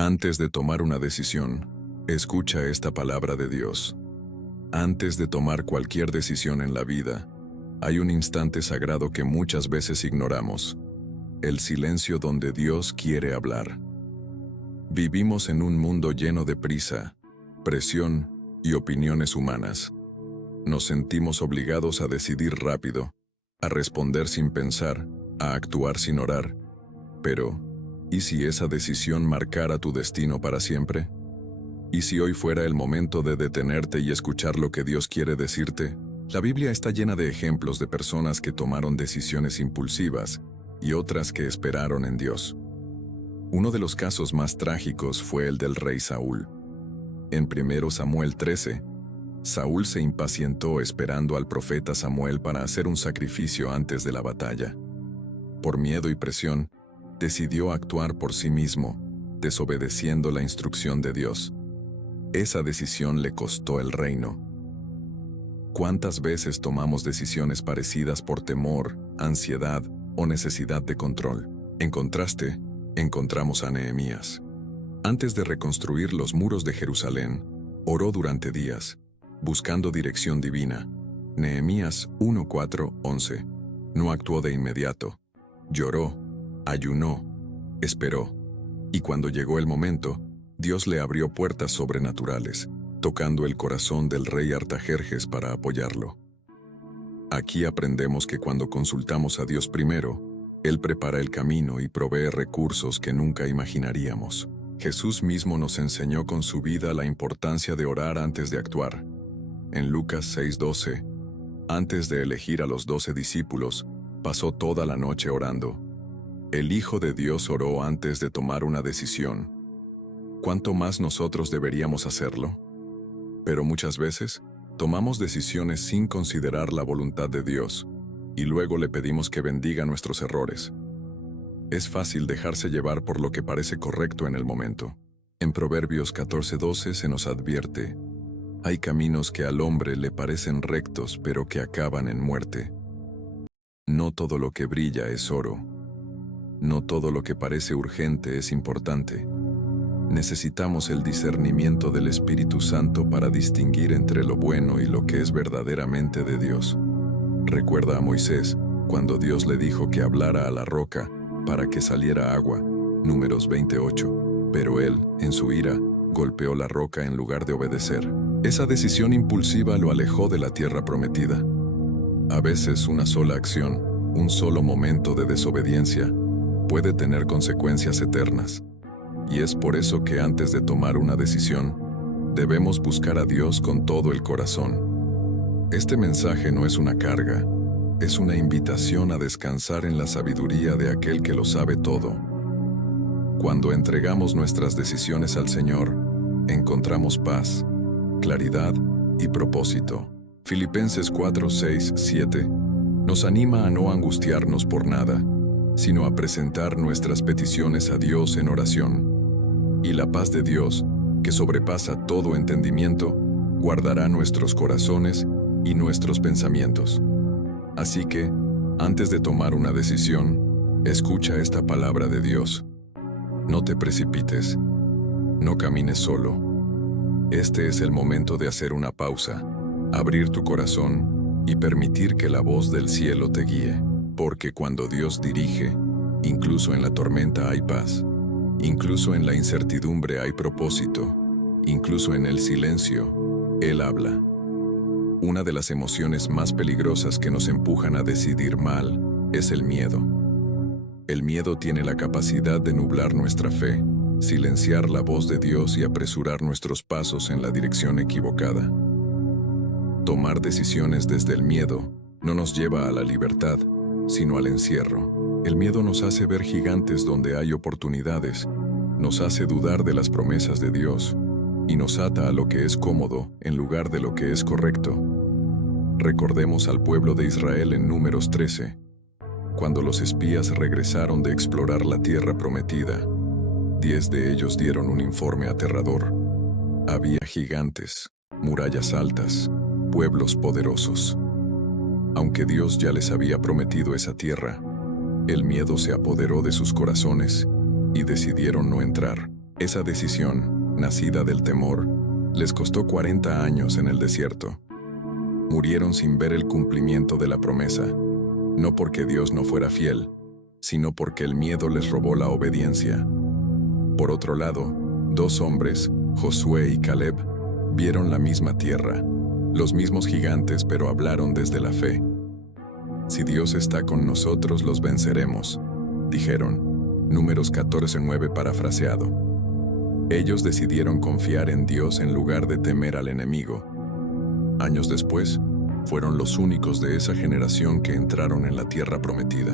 Antes de tomar una decisión, escucha esta palabra de Dios. Antes de tomar cualquier decisión en la vida, hay un instante sagrado que muchas veces ignoramos, el silencio donde Dios quiere hablar. Vivimos en un mundo lleno de prisa, presión y opiniones humanas. Nos sentimos obligados a decidir rápido, a responder sin pensar, a actuar sin orar. Pero, ¿y si esa decisión marcara tu destino para siempre? ¿Y si hoy fuera el momento de detenerte y escuchar lo que Dios quiere decirte? La Biblia está llena de ejemplos de personas que tomaron decisiones impulsivas y otras que esperaron en Dios. Uno de los casos más trágicos fue el del rey Saúl. En 1 Samuel 13, Saúl se impacientó esperando al profeta Samuel para hacer un sacrificio antes de la batalla. Por miedo y presión, decidió actuar por sí mismo, desobedeciendo la instrucción de Dios. Esa decisión le costó el reino. ¿Cuántas veces tomamos decisiones parecidas por temor, ansiedad o necesidad de control? En contraste, encontramos a Nehemías. Antes de reconstruir los muros de Jerusalén, oró durante días, buscando dirección divina. Nehemías 1:4-11. No actuó de inmediato. Lloró, ayunó, esperó. Y cuando llegó el momento, Dios le abrió puertas sobrenaturales, tocando el corazón del rey Artajerjes para apoyarlo. Aquí aprendemos que cuando consultamos a Dios primero, Él prepara el camino y provee recursos que nunca imaginaríamos. Jesús mismo nos enseñó con su vida la importancia de orar antes de actuar. En Lucas 6:12, antes de elegir a los 12 discípulos, pasó toda la noche orando. El Hijo de Dios oró antes de tomar una decisión. ¿Cuánto más nosotros deberíamos hacerlo? Pero muchas veces, tomamos decisiones sin considerar la voluntad de Dios, y luego le pedimos que bendiga nuestros errores. Es fácil dejarse llevar por lo que parece correcto en el momento. En Proverbios 14:12 se nos advierte: hay caminos que al hombre le parecen rectos, pero que acaban en muerte. No todo lo que brilla es oro. No todo lo que parece urgente es importante. Necesitamos el discernimiento del Espíritu Santo para distinguir entre lo bueno y lo que es verdaderamente de Dios. Recuerda a Moisés, cuando Dios le dijo que hablara a la roca para que saliera agua, Números 28, pero él, en su ira, golpeó la roca en lugar de obedecer. Esa decisión impulsiva lo alejó de la tierra prometida. A veces una sola acción, un solo momento de desobediencia, puede tener consecuencias eternas. Y es por eso que antes de tomar una decisión, debemos buscar a Dios con todo el corazón. Este mensaje no es una carga, es una invitación a descansar en la sabiduría de aquel que lo sabe todo. Cuando entregamos nuestras decisiones al Señor, encontramos paz, claridad y propósito. Filipenses 4:6-7 nos anima a no angustiarnos por nada, sino a presentar nuestras peticiones a Dios en oración. Y la paz de Dios, que sobrepasa todo entendimiento, guardará nuestros corazones y nuestros pensamientos. Así que, antes de tomar una decisión, escucha esta palabra de Dios. No te precipites. No camines solo. Este es el momento de hacer una pausa, abrir tu corazón y permitir que la voz del cielo te guíe. Porque cuando Dios dirige, incluso en la tormenta hay paz. Incluso en la incertidumbre hay propósito. Incluso en el silencio, Él habla. Una de las emociones más peligrosas que nos empujan a decidir mal es el miedo. El miedo tiene la capacidad de nublar nuestra fe, silenciar la voz de Dios y apresurar nuestros pasos en la dirección equivocada. Tomar decisiones desde el miedo no nos lleva a la libertad, sino al encierro. El miedo nos hace ver gigantes donde hay oportunidades, nos hace dudar de las promesas de Dios y nos ata a lo que es cómodo en lugar de lo que es correcto. Recordemos al pueblo de Israel en Números 13, cuando los espías regresaron de explorar la tierra prometida. 10 de ellos dieron un informe aterrador. Había gigantes, murallas altas, pueblos poderosos. Aunque Dios ya les había prometido esa tierra, el miedo se apoderó de sus corazones y decidieron no entrar. Esa decisión, nacida del temor, les costó 40 años en el desierto. Murieron sin ver el cumplimiento de la promesa, no porque Dios no fuera fiel, sino porque el miedo les robó la obediencia. Por otro lado, dos hombres, Josué y Caleb, vieron la misma tierra, los mismos gigantes, pero hablaron desde la fe. Si Dios está con nosotros, los venceremos, dijeron. Números 14:9 parafraseado. Ellos decidieron confiar en Dios en lugar de temer al enemigo. Años después, fueron los únicos de esa generación que entraron en la tierra prometida.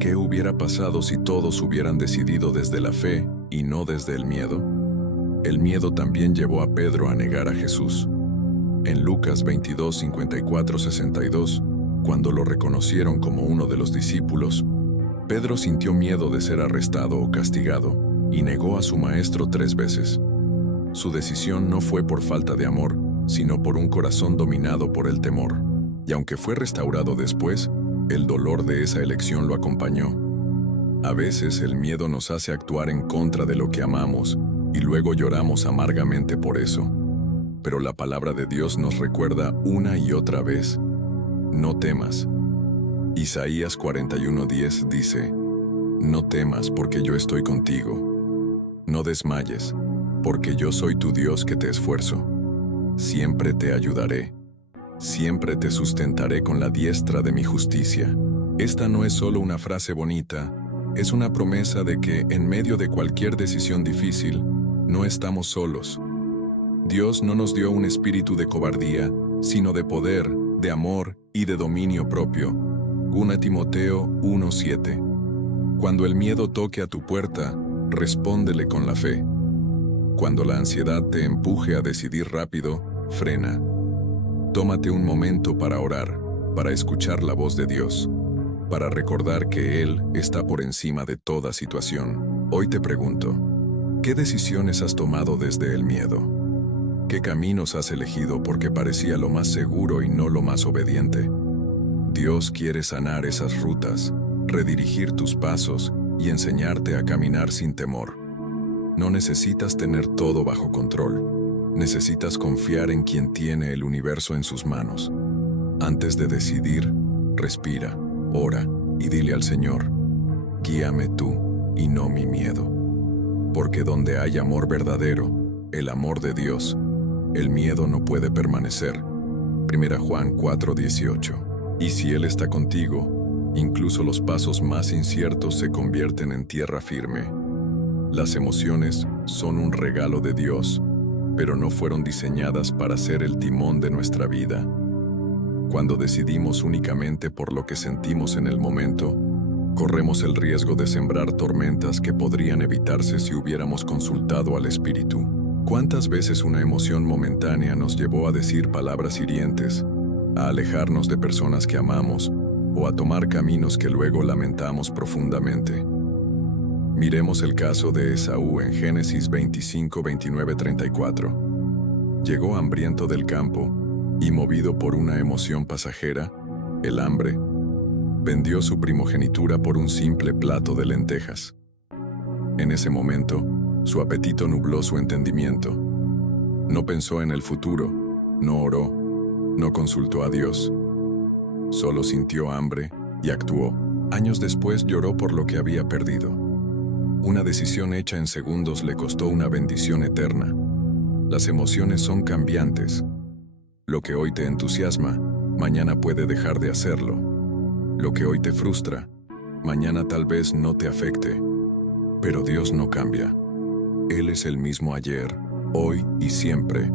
¿Qué hubiera pasado si todos hubieran decidido desde la fe y no desde el miedo? El miedo también llevó a Pedro a negar a Jesús. En Lucas 22:54-62, cuando lo reconocieron como uno de los discípulos, Pedro sintió miedo de ser arrestado o castigado y negó a su maestro 3 veces. Su decisión no fue por falta de amor, sino por un corazón dominado por el temor. Y aunque fue restaurado después, el dolor de esa elección lo acompañó. A veces el miedo nos hace actuar en contra de lo que amamos y luego lloramos amargamente por eso. Pero la palabra de Dios nos recuerda una y otra vez: no temas. Isaías 41:10 dice: no temas porque yo estoy contigo. No desmayes, porque yo soy tu Dios que te esfuerzo. Siempre te ayudaré. Siempre te sustentaré con la diestra de mi justicia. Esta no es solo una frase bonita, es una promesa de que, en medio de cualquier decisión difícil, no estamos solos. Dios no nos dio un espíritu de cobardía, sino de poder, de amor y de dominio propio. 1 Timoteo 1:7. Cuando el miedo toque a tu puerta, respóndele con la fe. Cuando la ansiedad te empuje a decidir rápido, frena. Tómate un momento para orar, para escuchar la voz de Dios, para recordar que Él está por encima de toda situación. Hoy te pregunto, ¿qué decisiones has tomado desde el miedo? ¿Qué caminos has elegido porque parecía lo más seguro y no lo más obediente? Dios quiere sanar esas rutas, redirigir tus pasos y enseñarte a caminar sin temor. No necesitas tener todo bajo control. Necesitas confiar en quien tiene el universo en sus manos. Antes de decidir, respira, ora y dile al Señor: guíame tú y no mi miedo. Porque donde hay amor verdadero, el amor de Dios, el miedo no puede permanecer. 1 Juan 4:18. Y si Él está contigo, incluso los pasos más inciertos se convierten en tierra firme. Las emociones son un regalo de Dios, pero no fueron diseñadas para ser el timón de nuestra vida. Cuando decidimos únicamente por lo que sentimos en el momento, corremos el riesgo de sembrar tormentas que podrían evitarse si hubiéramos consultado al Espíritu. ¿Cuántas veces una emoción momentánea nos llevó a decir palabras hirientes, a alejarnos de personas que amamos o a tomar caminos que luego lamentamos profundamente? Miremos el caso de Esaú en Génesis 25:29-34. Llegó hambriento del campo y, movido por una emoción pasajera, el hambre, vendió su primogenitura por un simple plato de lentejas. En ese momento, su apetito nubló su entendimiento. No pensó en el futuro, no oró, no consultó a Dios. Solo sintió hambre y actuó. Años después lloró por lo que había perdido. Una decisión hecha en segundos le costó una bendición eterna. Las emociones son cambiantes. Lo que hoy te entusiasma, mañana puede dejar de hacerlo. Lo que hoy te frustra, mañana tal vez no te afecte. Pero Dios no cambia. Él es el mismo ayer, hoy y siempre.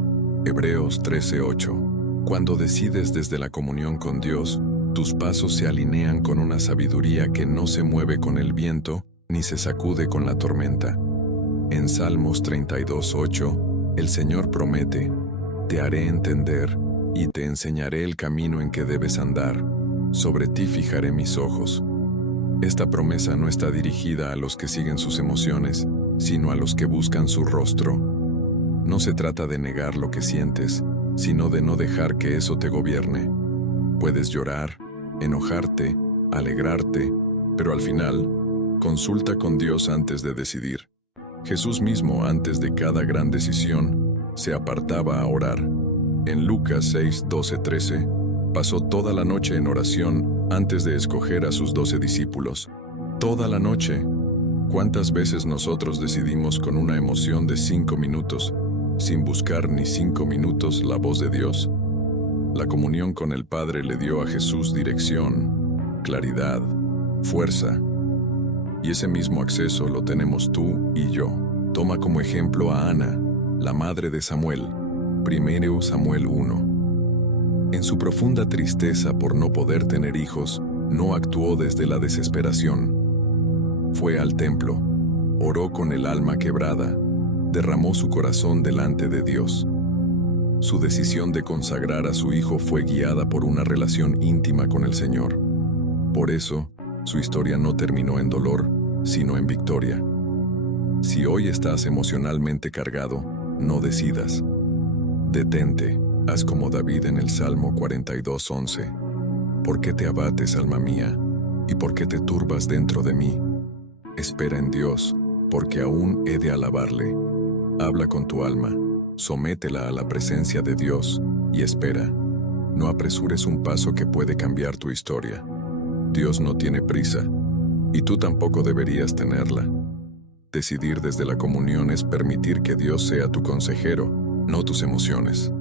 Hebreos 13:8. Cuando decides desde la comunión con Dios, tus pasos se alinean con una sabiduría que no se mueve con el viento ni se sacude con la tormenta. En Salmos 32:8, el Señor promete: te haré entender y te enseñaré el camino en que debes andar. Sobre ti fijaré mis ojos. Esta promesa no está dirigida a los que siguen sus emociones, sino a los que buscan su rostro. No se trata de negar lo que sientes, sino de no dejar que eso te gobierne. Puedes llorar, enojarte, alegrarte, pero al final, consulta con Dios antes de decidir. Jesús mismo, antes de cada gran decisión, se apartaba a orar. En Lucas 6, 12, 13, pasó toda la noche en oración antes de escoger a sus 12 discípulos. Toda la noche. ¿Cuántas veces nosotros decidimos con una emoción de 5 minutos, sin buscar ni 5 minutos la voz de Dios? La comunión con el Padre le dio a Jesús dirección, claridad, fuerza. Y ese mismo acceso lo tenemos tú y yo. Toma como ejemplo a Ana, la madre de Samuel, 1 Samuel 1. En su profunda tristeza por no poder tener hijos, no actuó desde la desesperación. Fue al templo, oró con el alma quebrada, derramó su corazón delante de Dios. Su decisión de consagrar a su hijo fue guiada por una relación íntima con el Señor. Por eso, su historia no terminó en dolor, sino en victoria. Si hoy estás emocionalmente cargado, no decidas. Detente, haz como David en el Salmo 42:11. ¿Por qué te abates, alma mía? ¿Y por qué te turbas dentro de mí? Espera en Dios, porque aún he de alabarle. Habla con tu alma, sométela a la presencia de Dios, y espera. No apresures un paso que puede cambiar tu historia. Dios no tiene prisa, y tú tampoco deberías tenerla. Decidir desde la comunión es permitir que Dios sea tu consejero, no tus emociones.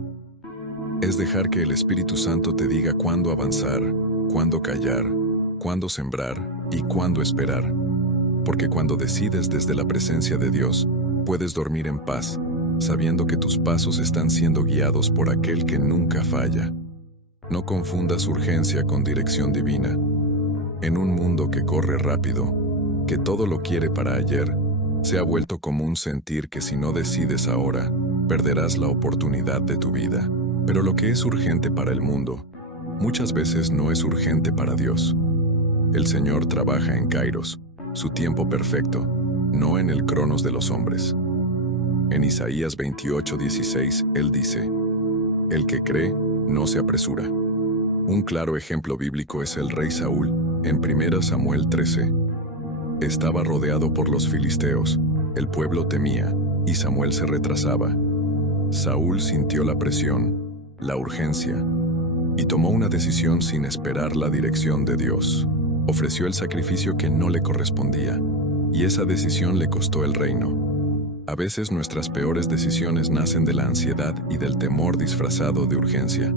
Es dejar que el Espíritu Santo te diga cuándo avanzar, cuándo callar, cuándo sembrar y cuándo esperar. Porque cuando decides desde la presencia de Dios, puedes dormir en paz, sabiendo que tus pasos están siendo guiados por aquel que nunca falla. No confundas urgencia con dirección divina. En un mundo que corre rápido, que todo lo quiere para ayer, se ha vuelto común sentir que si no decides ahora, perderás la oportunidad de tu vida. Pero lo que es urgente para el mundo, muchas veces no es urgente para Dios. El Señor trabaja en Kairos, su tiempo perfecto, no en el cronos de los hombres. En Isaías 28:16, Él dice: el que cree, no se apresura. Un claro ejemplo bíblico es el rey Saúl, en 1 Samuel 13. Estaba rodeado por los filisteos, el pueblo temía, y Samuel se retrasaba. Saúl sintió la presión, la urgencia, y tomó una decisión sin esperar la dirección de Dios. Ofreció el sacrificio que no le correspondía, y esa decisión le costó el reino. A veces nuestras peores decisiones nacen de la ansiedad y del temor disfrazado de urgencia.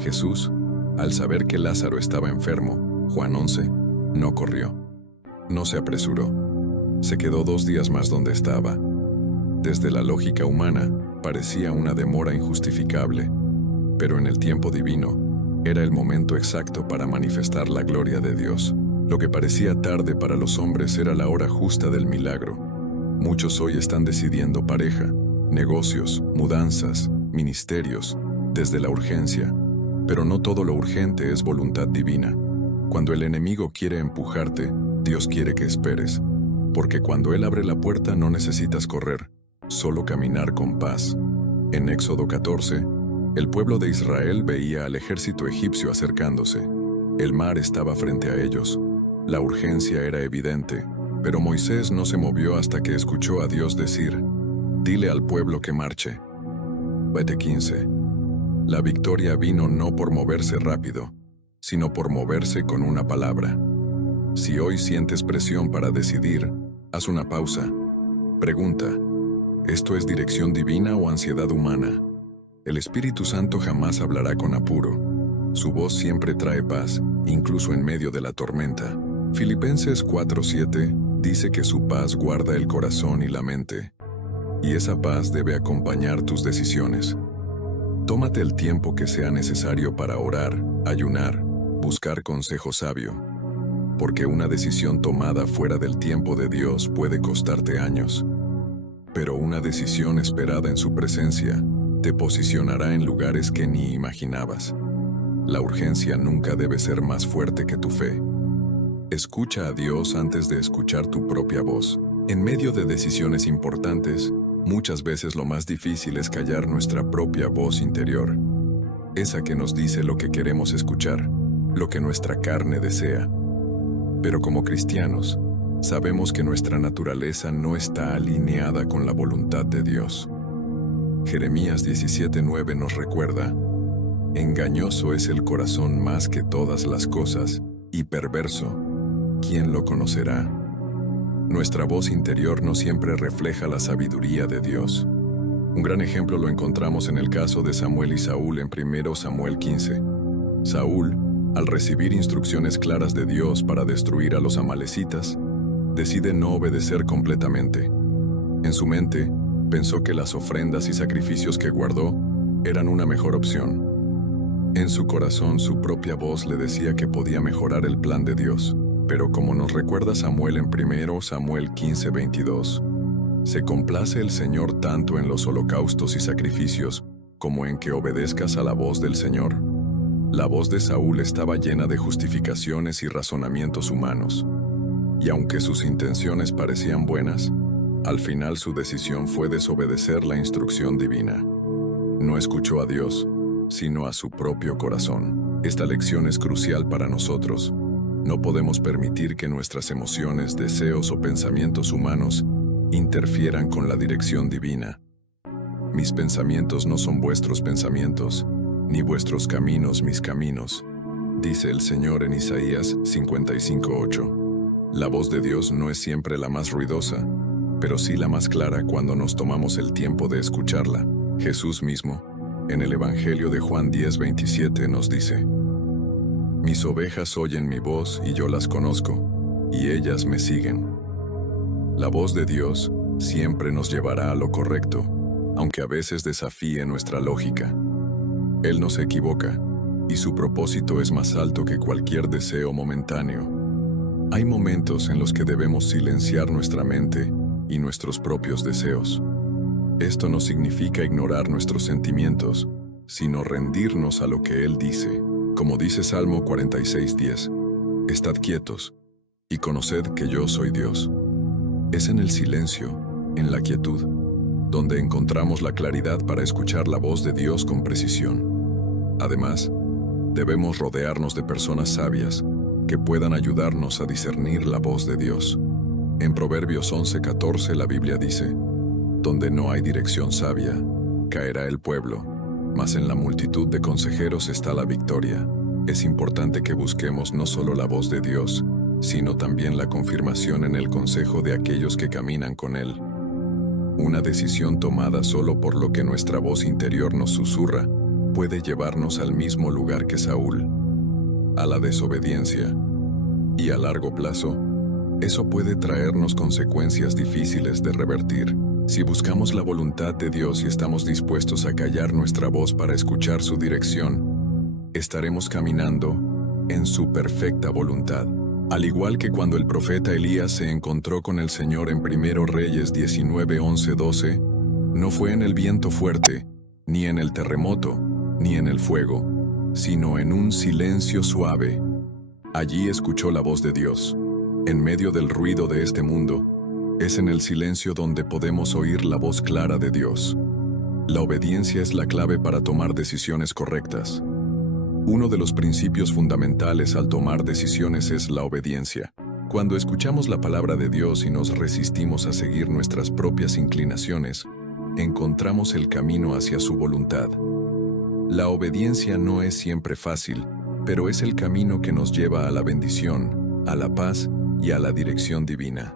Jesús, al saber que Lázaro estaba enfermo, Juan 11, no corrió. No se apresuró. Se quedó 2 días más donde estaba. Desde la lógica humana, parecía una demora injustificable, pero en el tiempo divino, era el momento exacto para manifestar la gloria de Dios. Lo que parecía tarde para los hombres era la hora justa del milagro. Muchos hoy están decidiendo pareja, negocios, mudanzas, ministerios, desde la urgencia. Pero no todo lo urgente es voluntad divina. Cuando el enemigo quiere empujarte, Dios quiere que esperes. Porque cuando Él abre la puerta no necesitas correr, solo caminar con paz. En Éxodo 14, el pueblo de Israel veía al ejército egipcio acercándose. El mar estaba frente a ellos. La urgencia era evidente, pero Moisés no se movió hasta que escuchó a Dios decir: dile al pueblo que marche. Vete 15. La victoria vino no por moverse rápido, sino por moverse con una palabra. Si hoy sientes presión para decidir, haz una pausa. Pregunta: ¿esto es dirección divina o ansiedad humana? El Espíritu Santo jamás hablará con apuro. Su voz siempre trae paz, incluso en medio de la tormenta. Filipenses 4:7 dice que su paz guarda el corazón y la mente. Y esa paz debe acompañar tus decisiones. Tómate el tiempo que sea necesario para orar, ayunar, buscar consejo sabio. Porque una decisión tomada fuera del tiempo de Dios puede costarte años. Pero una decisión esperada en su presencia te posicionará en lugares que ni imaginabas. La urgencia nunca debe ser más fuerte que tu fe. Escucha a Dios antes de escuchar tu propia voz. En medio de decisiones importantes, muchas veces lo más difícil es callar nuestra propia voz interior. Esa que nos dice lo que queremos escuchar, lo que nuestra carne desea. Pero como cristianos, sabemos que nuestra naturaleza no está alineada con la voluntad de Dios. Jeremías 17:9 nos recuerda: engañoso es el corazón más que todas las cosas, y perverso, ¿quién lo conocerá? Nuestra voz interior no siempre refleja la sabiduría de Dios. Un gran ejemplo lo encontramos en el caso de Samuel y Saúl en 1 Samuel 15. Saúl, al recibir instrucciones claras de Dios para destruir a los amalecitas, decide no obedecer completamente. En su mente, pensó que las ofrendas y sacrificios que guardó eran una mejor opción. En su corazón, su propia voz le decía que podía mejorar el plan de Dios. Pero como nos recuerda Samuel en 1 Samuel 15:22, se complace el Señor tanto en los holocaustos y sacrificios como en que obedezcas a la voz del Señor. La voz de Saúl estaba llena de justificaciones y razonamientos humanos. Y aunque sus intenciones parecían buenas, al final su decisión fue desobedecer la instrucción divina. No escuchó a Dios, sino a su propio corazón. Esta lección es crucial para nosotros. No podemos permitir que nuestras emociones, deseos o pensamientos humanos interfieran con la dirección divina. Mis pensamientos no son vuestros pensamientos, ni vuestros caminos mis caminos, dice el Señor en Isaías 55:8. La voz de Dios no es siempre la más ruidosa, pero sí la más clara cuando nos tomamos el tiempo de escucharla. Jesús mismo, en el Evangelio de Juan 10:27 nos dice: mis ovejas oyen mi voz y yo las conozco, y ellas me siguen. La voz de Dios siempre nos llevará a lo correcto, aunque a veces desafíe nuestra lógica. Él no se equivoca, y su propósito es más alto que cualquier deseo momentáneo. Hay momentos en los que debemos silenciar nuestra mente y nuestros propios deseos. Esto no significa ignorar nuestros sentimientos, sino rendirnos a lo que Él dice. Como dice Salmo 46:10, estad quietos y conoced que yo soy Dios. Es en el silencio, en la quietud, donde encontramos la claridad para escuchar la voz de Dios con precisión. Además, debemos rodearnos de personas sabias que puedan ayudarnos a discernir la voz de Dios. En Proverbios 11:14 la Biblia dice: donde no hay dirección sabia, caerá el pueblo, mas en la multitud de consejeros está la victoria. Es importante que busquemos no solo la voz de Dios, sino también la confirmación en el consejo de aquellos que caminan con Él. Una decisión tomada solo por lo que nuestra voz interior nos susurra puede llevarnos al mismo lugar que Saúl, a la desobediencia. Y a largo plazo, eso puede traernos consecuencias difíciles de revertir. Si buscamos la voluntad de Dios y estamos dispuestos a callar nuestra voz para escuchar su dirección, estaremos caminando en su perfecta voluntad. Al igual que cuando el profeta Elías se encontró con el Señor en 1 Reyes 19:11-12, no fue en el viento fuerte, ni en el terremoto, ni en el fuego, sino en un silencio suave. Allí escuchó la voz de Dios. En medio del ruido de este mundo, es en el silencio donde podemos oír la voz clara de Dios. La obediencia es la clave para tomar decisiones correctas. Uno de los principios fundamentales al tomar decisiones es la obediencia. Cuando escuchamos la palabra de Dios y nos resistimos a seguir nuestras propias inclinaciones, encontramos el camino hacia su voluntad. La obediencia no es siempre fácil, pero es el camino que nos lleva a la bendición, a la paz y a la dirección divina.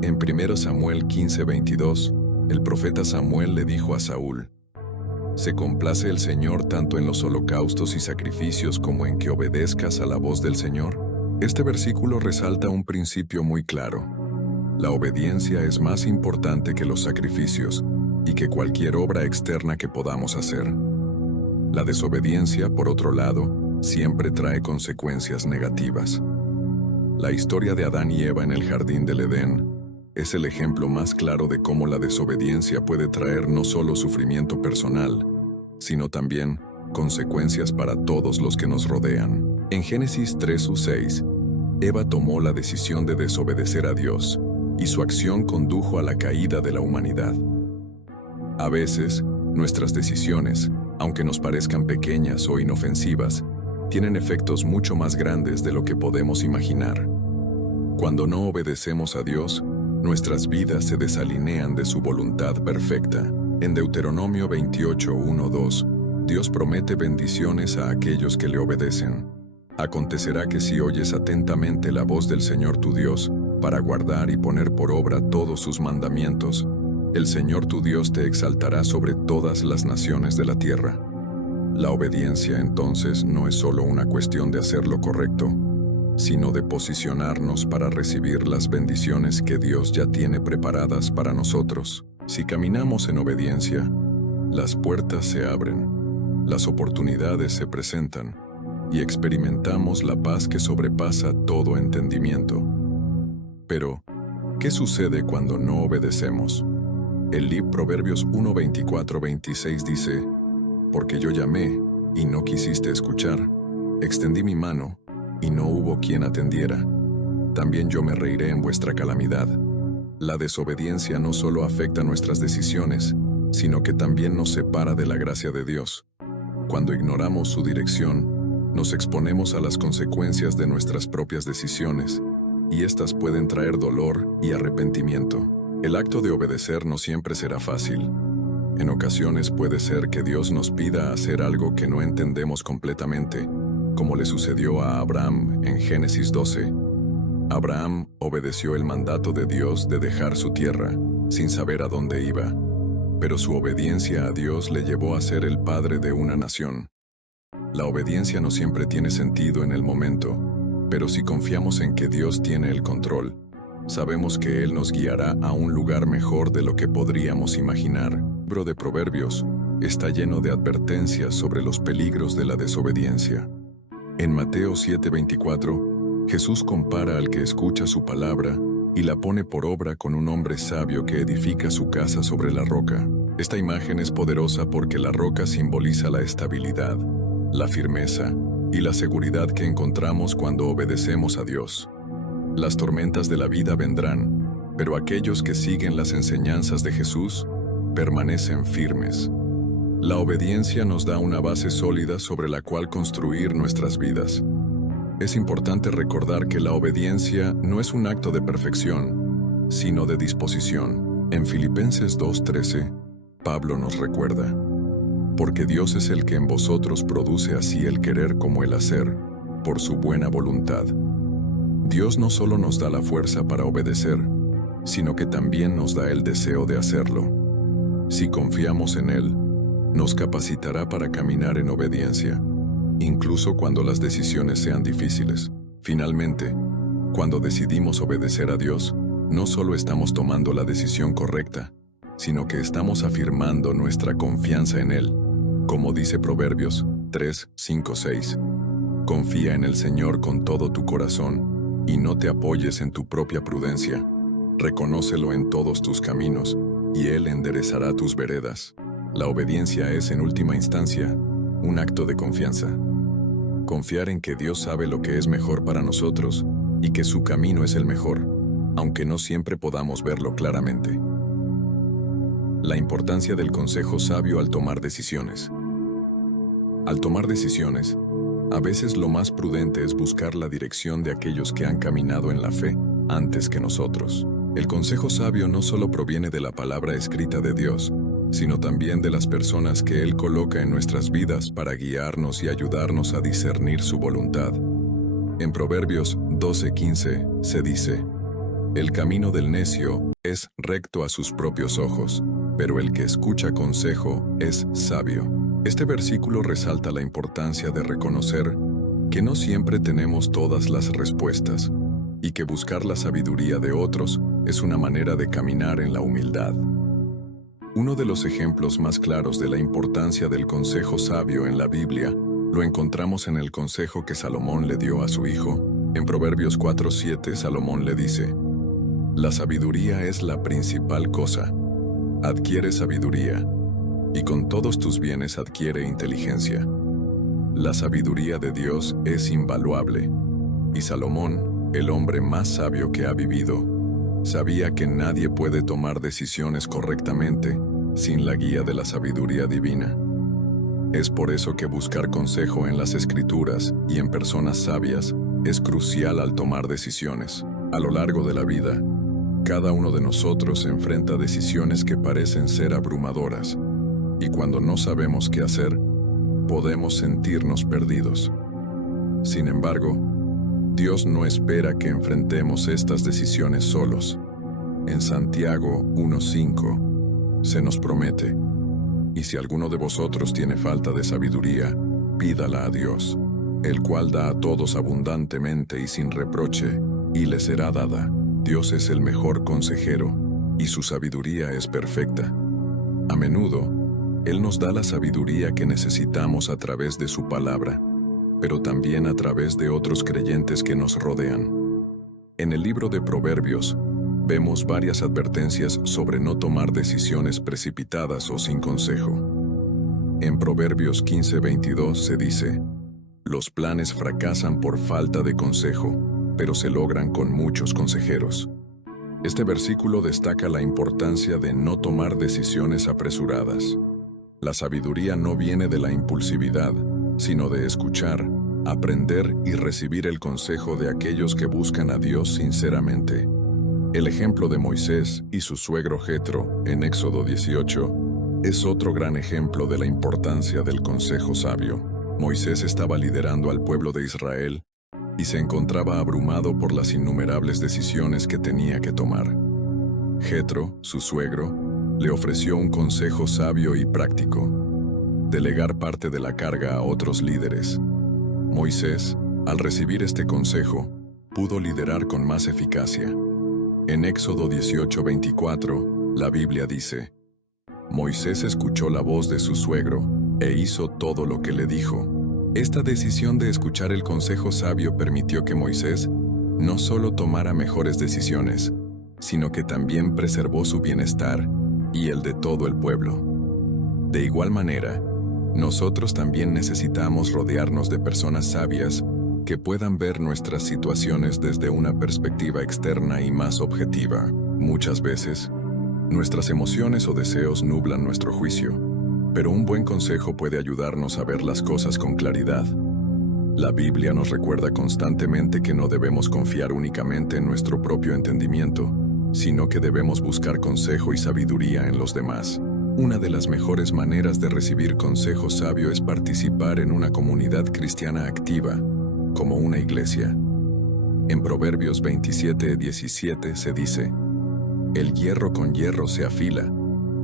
En 1 Samuel 15:22, el profeta Samuel le dijo a Saúl: «Se complace el Señor tanto en los holocaustos y sacrificios como en que obedezcas a la voz del Señor». Este versículo resalta un principio muy claro. La obediencia es más importante que los sacrificios y que cualquier obra externa que podamos hacer. La desobediencia, por otro lado, siempre trae consecuencias negativas. La historia de Adán y Eva en el jardín del Edén es el ejemplo más claro de cómo la desobediencia puede traer no solo sufrimiento personal, sino también consecuencias para todos los que nos rodean. En Génesis 3:6, Eva tomó la decisión de desobedecer a Dios, y su acción condujo a la caída de la humanidad. A veces, nuestras decisiones, aunque nos parezcan pequeñas o inofensivas, tienen efectos mucho más grandes de lo que podemos imaginar. Cuando no obedecemos a Dios, nuestras vidas se desalinean de su voluntad perfecta. En Deuteronomio 28:1-2, Dios promete bendiciones a aquellos que le obedecen. Acontecerá que si oyes atentamente la voz del Señor tu Dios, para guardar y poner por obra todos sus mandamientos, el Señor tu Dios te exaltará sobre todas las naciones de la tierra. La obediencia entonces no es solo una cuestión de hacer lo correcto, sino de posicionarnos para recibir las bendiciones que Dios ya tiene preparadas para nosotros. Si caminamos en obediencia, las puertas se abren, las oportunidades se presentan y experimentamos la paz que sobrepasa todo entendimiento. Pero, ¿qué sucede cuando no obedecemos? El libro Proverbios 1:24-26 dice: porque yo llamé y no quisiste escuchar, extendí mi mano y no hubo quien atendiera. También yo me reiré en vuestra calamidad. La desobediencia no solo afecta nuestras decisiones, sino que también nos separa de la gracia de Dios. Cuando ignoramos su dirección, nos exponemos a las consecuencias de nuestras propias decisiones, y éstas pueden traer dolor y arrepentimiento. El acto de obedecer no siempre será fácil. En ocasiones puede ser que Dios nos pida hacer algo que no entendemos completamente, como le sucedió a Abraham en Génesis 12. Abraham obedeció el mandato de Dios de dejar su tierra, sin saber a dónde iba. Pero su obediencia a Dios le llevó a ser el padre de una nación. La obediencia no siempre tiene sentido en el momento, pero si confiamos en que Dios tiene el control, sabemos que Él nos guiará a un lugar mejor de lo que podríamos imaginar. El libro de Proverbios está lleno de advertencias sobre los peligros de la desobediencia. En Mateo 7:24, Jesús compara al que escucha su palabra y la pone por obra con un hombre sabio que edifica su casa sobre la roca. Esta imagen es poderosa porque la roca simboliza la estabilidad, la firmeza y la seguridad que encontramos cuando obedecemos a Dios. Las tormentas de la vida vendrán, pero aquellos que siguen las enseñanzas de Jesús permanecen firmes. La obediencia nos da una base sólida sobre la cual construir nuestras vidas. Es importante recordar que la obediencia no es un acto de perfección, sino de disposición. En Filipenses 2:13, Pablo nos recuerda: porque Dios es el que en vosotros produce así el querer como el hacer, por su buena voluntad. Dios no solo nos da la fuerza para obedecer, sino que también nos da el deseo de hacerlo. Si confiamos en Él, nos capacitará para caminar en obediencia, incluso cuando las decisiones sean difíciles. Finalmente, cuando decidimos obedecer a Dios, no solo estamos tomando la decisión correcta, sino que estamos afirmando nuestra confianza en Él. Como dice Proverbios 3:5-6, confía en el Señor con todo tu corazón y no te apoyes en tu propia prudencia. Reconócelo en todos tus caminos y Él enderezará tus veredas. La obediencia es, en última instancia, un acto de confianza. Confiar en que Dios sabe lo que es mejor para nosotros y que su camino es el mejor, aunque no siempre podamos verlo claramente. La importancia del consejo sabio al tomar decisiones. Al tomar decisiones, a veces lo más prudente es buscar la dirección de aquellos que han caminado en la fe antes que nosotros. El consejo sabio no solo proviene de la palabra escrita de Dios, sino también de las personas que Él coloca en nuestras vidas para guiarnos y ayudarnos a discernir su voluntad. En Proverbios 12:15 se dice: el camino del necio es recto a sus propios ojos, pero el que escucha consejo es sabio. Este versículo resalta la importancia de reconocer que no siempre tenemos todas las respuestas y que buscar la sabiduría de otros es una manera de caminar en la humildad. Uno de los ejemplos más claros de la importancia del consejo sabio en la Biblia lo encontramos en el consejo que Salomón le dio a su hijo. En Proverbios 4:7 Salomón le dice: la sabiduría es la principal cosa. Adquiere sabiduría, y con todos tus bienes adquiere inteligencia. La sabiduría de Dios es invaluable, y Salomón, el hombre más sabio que ha vivido, sabía que nadie puede tomar decisiones correctamente sin la guía de la sabiduría divina. Es por eso que buscar consejo en las Escrituras y en personas sabias es crucial al tomar decisiones. A lo largo de la vida, cada uno de nosotros enfrenta decisiones que parecen ser abrumadoras, y cuando no sabemos qué hacer, podemos sentirnos perdidos. Sin embargo, Dios no espera que enfrentemos estas decisiones solos. En Santiago 1:5 se nos promete: y si alguno de vosotros tiene falta de sabiduría, pídala a Dios, el cual da a todos abundantemente y sin reproche, y le será dada. Dios es el mejor consejero, y su sabiduría es perfecta. A menudo, Él nos da la sabiduría que necesitamos a través de su palabra, pero también a través de otros creyentes que nos rodean. En el libro de Proverbios, vemos varias advertencias sobre no tomar decisiones precipitadas o sin consejo. En Proverbios 15:22 se dice: los planes fracasan por falta de consejo, pero se logran con muchos consejeros. Este versículo destaca la importancia de no tomar decisiones apresuradas. La sabiduría no viene de la impulsividad, sino de escuchar, aprender y recibir el consejo de aquellos que buscan a Dios sinceramente. El ejemplo de Moisés y su suegro Jetro en Éxodo 18 es otro gran ejemplo de la importancia del consejo sabio. Moisés estaba liderando al pueblo de Israel y se encontraba abrumado por las innumerables decisiones que tenía que tomar. Jetro, su suegro, le ofreció un consejo sabio y práctico: delegar parte de la carga a otros líderes. Moisés, al recibir este consejo, pudo liderar con más eficacia. En Éxodo 18:24, la Biblia dice: Moisés escuchó la voz de su suegro e hizo todo lo que le dijo. Esta decisión de escuchar el consejo sabio permitió que Moisés no solo tomara mejores decisiones, sino que también preservó su bienestar y el de todo el pueblo. De igual manera, nosotros también necesitamos rodearnos de personas sabias que puedan ver nuestras situaciones desde una perspectiva externa y más objetiva. Muchas veces, nuestras emociones o deseos nublan nuestro juicio, pero un buen consejo puede ayudarnos a ver las cosas con claridad. La Biblia nos recuerda constantemente que no debemos confiar únicamente en nuestro propio entendimiento, sino que debemos buscar consejo y sabiduría en los demás. Una de las mejores maneras de recibir consejo sabio es participar en una comunidad cristiana activa, como una iglesia. En Proverbios 27:17 se dice: el hierro con hierro se afila,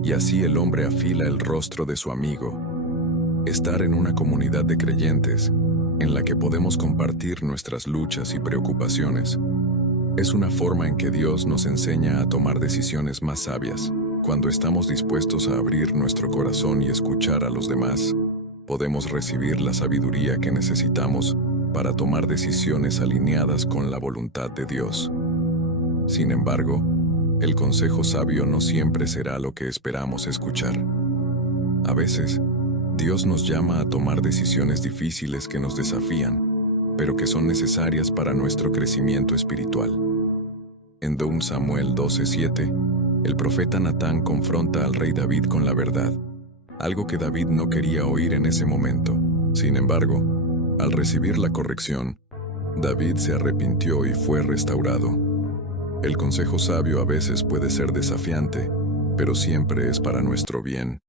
y así el hombre afila el rostro de su amigo. Estar en una comunidad de creyentes, en la que podemos compartir nuestras luchas y preocupaciones, es una forma en que Dios nos enseña a tomar decisiones más sabias. Cuando estamos dispuestos a abrir nuestro corazón y escuchar a los demás, podemos recibir la sabiduría que necesitamos para tomar decisiones alineadas con la voluntad de Dios. Sin embargo, el consejo sabio no siempre será lo que esperamos escuchar. A veces, Dios nos llama a tomar decisiones difíciles que nos desafían, pero que son necesarias para nuestro crecimiento espiritual. En 2 Samuel 12:7, el profeta Natán confronta al rey David con la verdad, algo que David no quería oír en ese momento. Sin embargo, al recibir la corrección, David se arrepintió y fue restaurado. El consejo sabio a veces puede ser desafiante, pero siempre es para nuestro bien.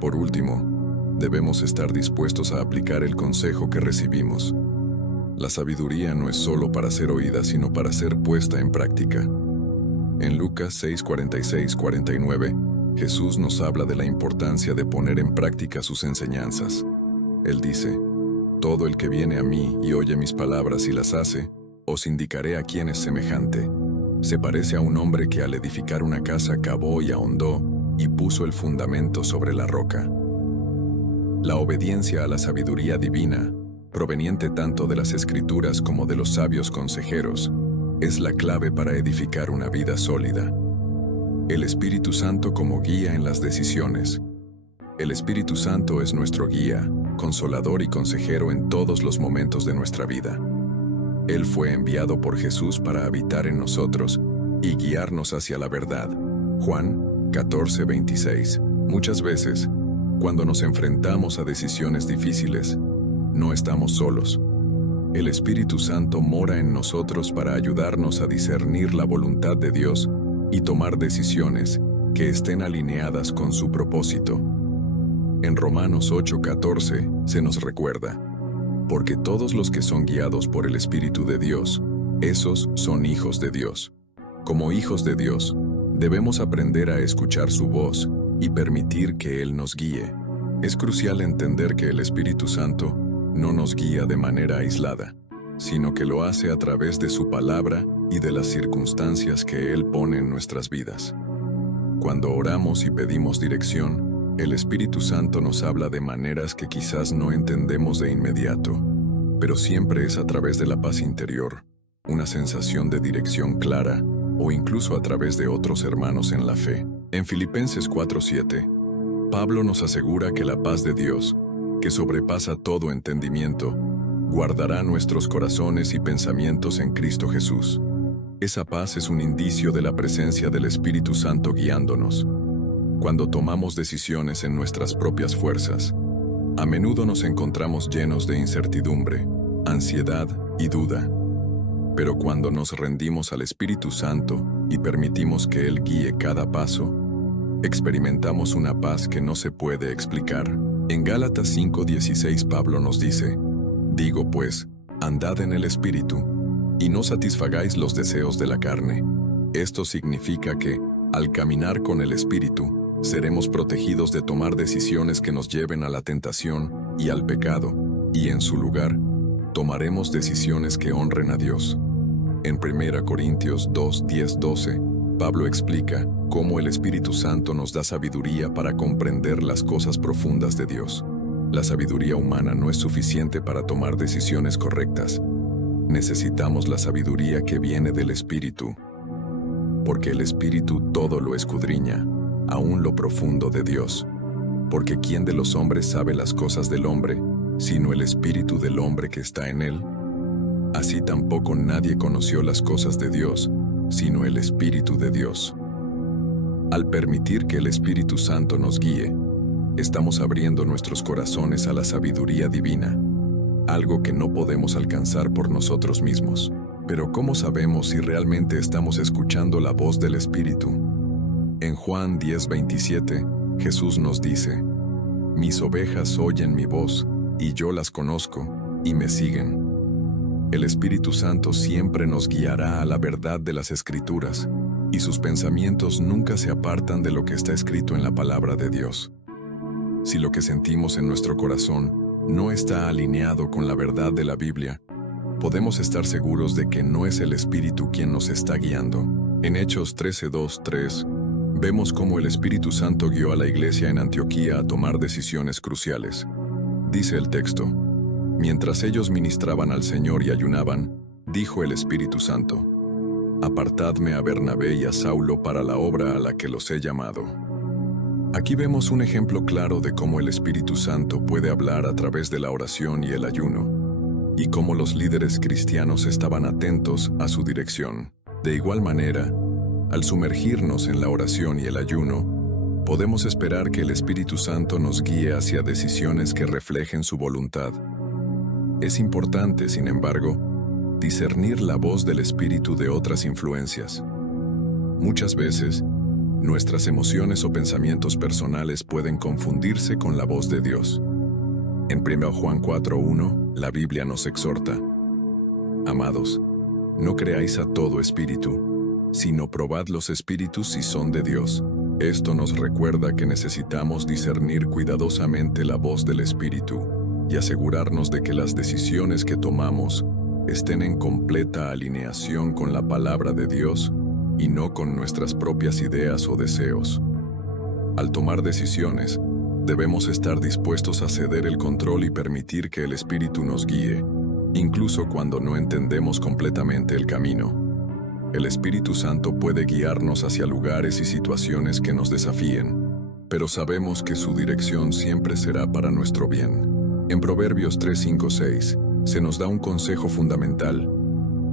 Por último, debemos estar dispuestos a aplicar el consejo que recibimos. La sabiduría no es solo para ser oída, sino para ser puesta en práctica. En Lucas 6:46-49, Jesús nos habla de la importancia de poner en práctica sus enseñanzas. Él dice: todo el que viene a mí y oye mis palabras y las hace, os indicaré a quién es semejante. Se parece a un hombre que al edificar una casa cavó y ahondó y puso el fundamento sobre la roca. La obediencia a la sabiduría divina, proveniente tanto de las Escrituras como de los sabios consejeros, es la clave para edificar una vida sólida. El Espíritu Santo como guía en las decisiones. El Espíritu Santo es nuestro guía, consolador y consejero en todos los momentos de nuestra vida. Él fue enviado por Jesús para habitar en nosotros y guiarnos hacia la verdad. Juan 14:26. Muchas veces, cuando nos enfrentamos a decisiones difíciles, no estamos solos. El Espíritu Santo mora en nosotros para ayudarnos a discernir la voluntad de Dios y tomar decisiones que estén alineadas con su propósito. En Romanos 8:14 se nos recuerda: porque todos los que son guiados por el Espíritu de Dios, esos son hijos de Dios. Como hijos de Dios, debemos aprender a escuchar su voz y permitir que Él nos guíe. Es crucial entender que el Espíritu Santo no nos guía de manera aislada, sino que lo hace a través de su palabra y de las circunstancias que Él pone en nuestras vidas. Cuando oramos y pedimos dirección, el Espíritu Santo nos habla de maneras que quizás no entendemos de inmediato, pero siempre es a través de la paz interior, una sensación de dirección clara, o incluso a través de otros hermanos en la fe. En Filipenses 4:7, Pablo nos asegura que la paz de Dios, que sobrepasa todo entendimiento, guardará nuestros corazones y pensamientos en Cristo Jesús. Esa paz es un indicio de la presencia del Espíritu Santo guiándonos. Cuando tomamos decisiones en nuestras propias fuerzas, a menudo nos encontramos llenos de incertidumbre, ansiedad y duda. Pero cuando nos rendimos al Espíritu Santo y permitimos que Él guíe cada paso, experimentamos una paz que no se puede explicar. En Gálatas 5:16 Pablo nos dice: digo pues, andad en el Espíritu, y no satisfagáis los deseos de la carne. Esto significa que, al caminar con el Espíritu, seremos protegidos de tomar decisiones que nos lleven a la tentación y al pecado, y en su lugar, tomaremos decisiones que honren a Dios. En 1 Corintios 2:10-12, Pablo explica cómo el Espíritu Santo nos da sabiduría para comprender las cosas profundas de Dios. La sabiduría humana no es suficiente para tomar decisiones correctas. Necesitamos la sabiduría que viene del Espíritu, porque el Espíritu todo lo escudriña, aún lo profundo de Dios. Porque ¿quién de los hombres sabe las cosas del hombre, sino el Espíritu del hombre que está en él? Así tampoco nadie conoció las cosas de Dios, sino el Espíritu de Dios. Al permitir que el Espíritu Santo nos guíe, estamos abriendo nuestros corazones a la sabiduría divina, algo que no podemos alcanzar por nosotros mismos. Pero ¿cómo sabemos si realmente estamos escuchando la voz del Espíritu? En Juan 10:27, Jesús nos dice: mis ovejas oyen mi voz, y yo las conozco, y me siguen. El Espíritu Santo siempre nos guiará a la verdad de las Escrituras, y sus pensamientos nunca se apartan de lo que está escrito en la palabra de Dios. Si lo que sentimos en nuestro corazón no está alineado con la verdad de la Biblia, podemos estar seguros de que no es el Espíritu quien nos está guiando. En Hechos 13:2-3, vemos cómo el Espíritu Santo guió a la iglesia en Antioquía a tomar decisiones cruciales. Dice el texto: mientras ellos ministraban al Señor y ayunaban, dijo el Espíritu Santo: apartadme a Bernabé y a Saulo para la obra a la que los he llamado. Aquí vemos un ejemplo claro de cómo el Espíritu Santo puede hablar a través de la oración y el ayuno, y cómo los líderes cristianos estaban atentos a su dirección. De igual manera, al sumergirnos en la oración y el ayuno, podemos esperar que el Espíritu Santo nos guíe hacia decisiones que reflejen su voluntad. Es importante, sin embargo, discernir la voz del Espíritu de otras influencias. Muchas veces, nuestras emociones o pensamientos personales pueden confundirse con la voz de Dios. En 1 Juan 4:1, la Biblia nos exhorta: amados, no creáis a todo espíritu, sino probad los espíritus si son de Dios. Esto nos recuerda que necesitamos discernir cuidadosamente la voz del Espíritu y asegurarnos de que las decisiones que tomamos estén en completa alineación con la palabra de Dios y no con nuestras propias ideas o deseos. Al tomar decisiones, debemos estar dispuestos a ceder el control y permitir que el Espíritu nos guíe, incluso cuando no entendemos completamente el camino. El Espíritu Santo puede guiarnos hacia lugares y situaciones que nos desafíen, pero sabemos que su dirección siempre será para nuestro bien. En Proverbios 3:5-6 se nos da un consejo fundamental: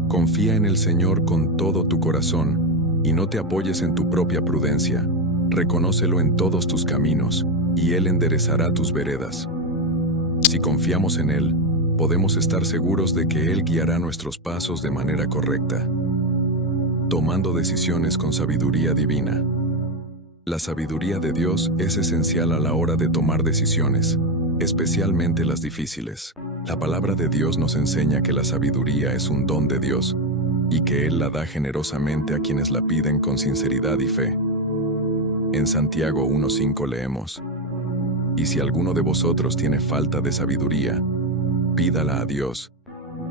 confía en el Señor con todo tu corazón y no te apoyes en tu propia prudencia. Reconócelo en todos tus caminos y Él enderezará tus veredas. Si confiamos en Él, podemos estar seguros de que Él guiará nuestros pasos de manera correcta. Tomando decisiones con sabiduría divina. La sabiduría de Dios es esencial a la hora de tomar decisiones, especialmente las difíciles. La palabra de Dios nos enseña que la sabiduría es un don de Dios y que Él la da generosamente a quienes la piden con sinceridad y fe. En Santiago 1:5 leemos: «Y si alguno de vosotros tiene falta de sabiduría, pídala a Dios,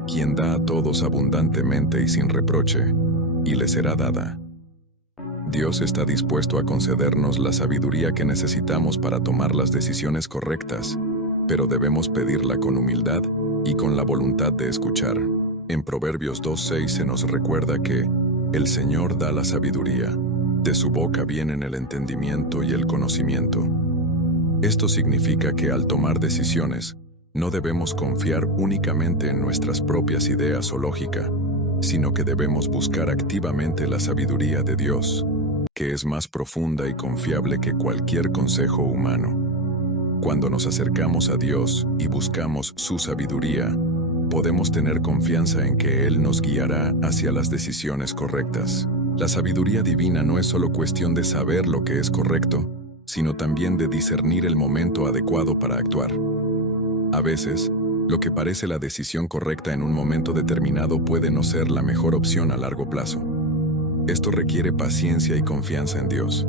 quien da a todos abundantemente y sin reproche, y le será dada». Dios está dispuesto a concedernos la sabiduría que necesitamos para tomar las decisiones correctas, pero debemos pedirla con humildad y con la voluntad de escuchar. En Proverbios 2:6 se nos recuerda que el Señor da la sabiduría, de su boca vienen el entendimiento y el conocimiento. Esto significa que al tomar decisiones, no debemos confiar únicamente en nuestras propias ideas o lógica, sino que debemos buscar activamente la sabiduría de Dios, que es más profunda y confiable que cualquier consejo humano. Cuando nos acercamos a Dios y buscamos su sabiduría, podemos tener confianza en que Él nos guiará hacia las decisiones correctas. La sabiduría divina no es solo cuestión de saber lo que es correcto, sino también de discernir el momento adecuado para actuar. A veces, lo que parece la decisión correcta en un momento determinado puede no ser la mejor opción a largo plazo. Esto requiere paciencia y confianza en Dios.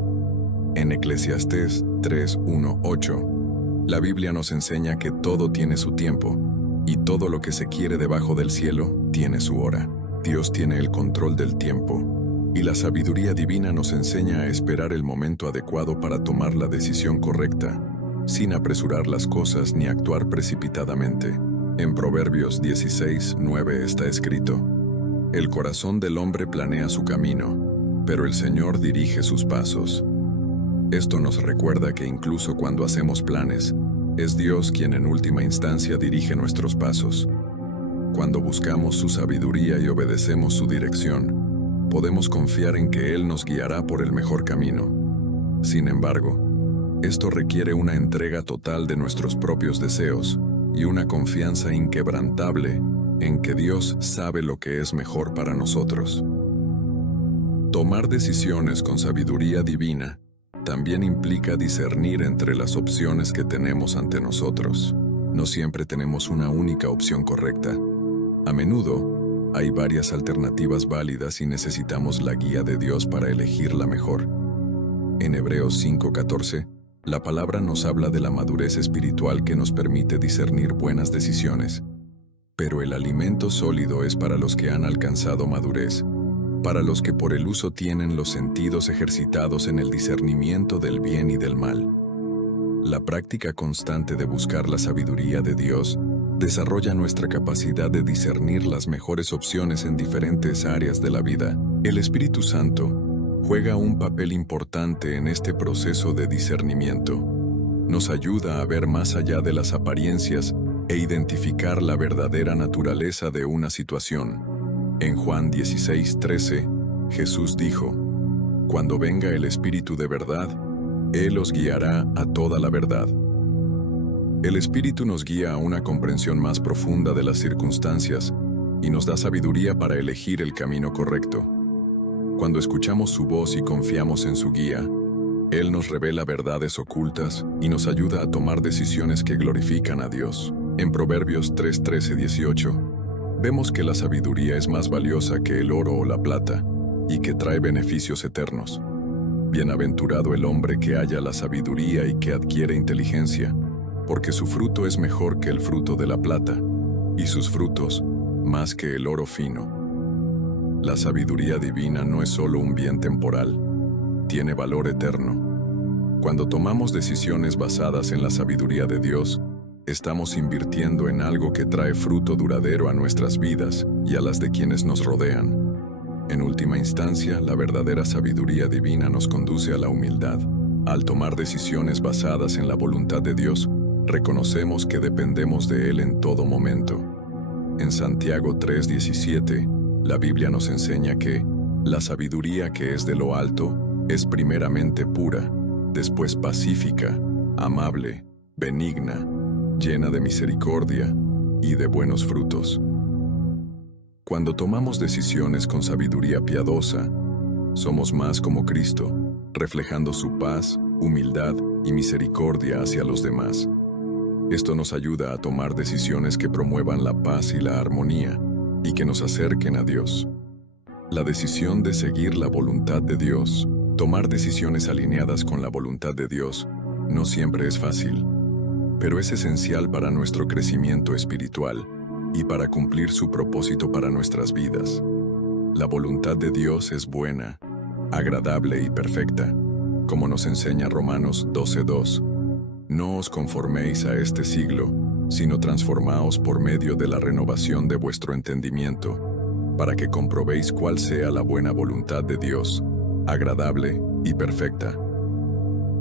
En Eclesiastés 3:1-8, la Biblia nos enseña que todo tiene su tiempo, y todo lo que se quiere debajo del cielo tiene su hora. Dios tiene el control del tiempo, y la sabiduría divina nos enseña a esperar el momento adecuado para tomar la decisión correcta, sin apresurar las cosas ni actuar precipitadamente. En Proverbios 16:9 está escrito: «El corazón del hombre planea su camino, pero el Señor dirige sus pasos». Esto nos recuerda que incluso cuando hacemos planes, es Dios quien en última instancia dirige nuestros pasos. Cuando buscamos su sabiduría y obedecemos su dirección, podemos confiar en que Él nos guiará por el mejor camino. Sin embargo, esto requiere una entrega total de nuestros propios deseos y una confianza inquebrantable en que Dios sabe lo que es mejor para nosotros. Tomar decisiones con sabiduría divina también implica discernir entre las opciones que tenemos ante nosotros. No siempre tenemos una única opción correcta. A menudo, hay varias alternativas válidas y necesitamos la guía de Dios para elegir la mejor. En Hebreos 5:14, la palabra nos habla de la madurez espiritual que nos permite discernir buenas decisiones. Pero el alimento sólido es para los que han alcanzado madurez, para los que por el uso tienen los sentidos ejercitados en el discernimiento del bien y del mal. La práctica constante de buscar la sabiduría de Dios desarrolla nuestra capacidad de discernir las mejores opciones en diferentes áreas de la vida. El Espíritu Santo juega un papel importante en este proceso de discernimiento. Nos ayuda a ver más allá de las apariencias e identificar la verdadera naturaleza de una situación. En Juan 16:13, Jesús dijo: «Cuando venga el Espíritu de verdad, Él os guiará a toda la verdad». El Espíritu nos guía a una comprensión más profunda de las circunstancias y nos da sabiduría para elegir el camino correcto. Cuando escuchamos su voz y confiamos en su guía, Él nos revela verdades ocultas y nos ayuda a tomar decisiones que glorifican a Dios. En Proverbios 3:13-18, vemos que la sabiduría es más valiosa que el oro o la plata y que trae beneficios eternos. Bienaventurado el hombre que halla la sabiduría y que adquiere inteligencia, porque su fruto es mejor que el fruto de la plata, y sus frutos más que el oro fino. La sabiduría divina no es solo un bien temporal, tiene valor eterno. Cuando tomamos decisiones basadas en la sabiduría de Dios, estamos invirtiendo en algo que trae fruto duradero a nuestras vidas y a las de quienes nos rodean. En última instancia, la verdadera sabiduría divina nos conduce a la humildad. Al tomar decisiones basadas en la voluntad de Dios, reconocemos que dependemos de Él en todo momento. En Santiago 3:17, la Biblia nos enseña que la sabiduría que es de lo alto es primeramente pura, después pacífica, amable, benigna, llena de misericordia y de buenos frutos. Cuando tomamos decisiones con sabiduría piadosa, somos más como Cristo, reflejando su paz, humildad y misericordia hacia los demás. Esto nos ayuda a tomar decisiones que promuevan la paz y la armonía y que nos acerquen a Dios. La decisión de seguir la voluntad de Dios, tomar decisiones alineadas con la voluntad de Dios, no siempre es fácil, pero es esencial para nuestro crecimiento espiritual y para cumplir su propósito para nuestras vidas. La voluntad de Dios es buena, agradable y perfecta, como nos enseña Romanos 12:2. No os conforméis a este siglo, sino transformaos por medio de la renovación de vuestro entendimiento, para que comprobéis cuál sea la buena voluntad de Dios, agradable y perfecta.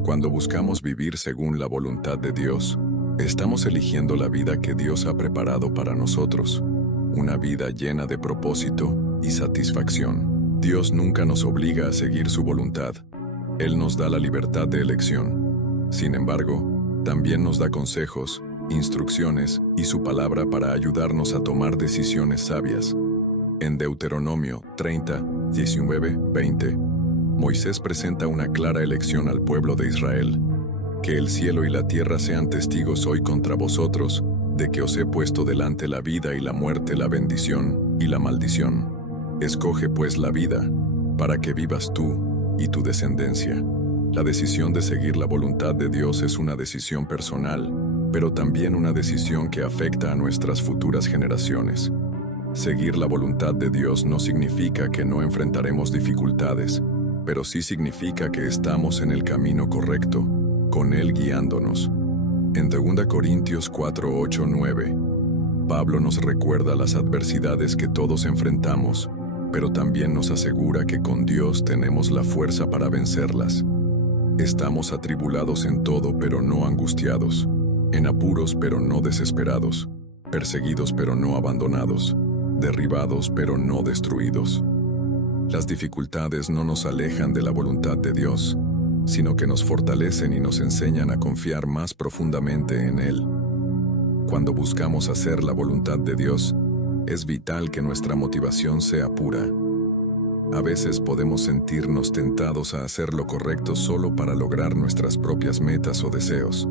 Cuando buscamos vivir según la voluntad de Dios, estamos eligiendo la vida que Dios ha preparado para nosotros, una vida llena de propósito y satisfacción. Dios nunca nos obliga a seguir su voluntad. Él nos da la libertad de elección. Sin embargo, también nos da consejos, instrucciones y su palabra para ayudarnos a tomar decisiones sabias. En Deuteronomio 30, 19, 20, Moisés presenta una clara elección al pueblo de Israel. Que el cielo y la tierra sean testigos hoy contra vosotros, de que os he puesto delante la vida y la muerte, la bendición y la maldición. Escoge pues la vida, para que vivas tú y tu descendencia. La decisión de seguir la voluntad de Dios es una decisión personal, pero también una decisión que afecta a nuestras futuras generaciones. Seguir la voluntad de Dios no significa que no enfrentaremos dificultades, pero sí significa que estamos en el camino correcto, con Él guiándonos. En 2 Corintios 4, 8, 9, Pablo nos recuerda las adversidades que todos enfrentamos, pero también nos asegura que con Dios tenemos la fuerza para vencerlas. Estamos atribulados en todo pero no angustiados, en apuros pero no desesperados, perseguidos pero no abandonados, derribados pero no destruidos. Las dificultades no nos alejan de la voluntad de Dios, sino que nos fortalecen y nos enseñan a confiar más profundamente en Él. Cuando buscamos hacer la voluntad de Dios, es vital que nuestra motivación sea pura. A veces podemos sentirnos tentados a hacer lo correcto solo para lograr nuestras propias metas o deseos.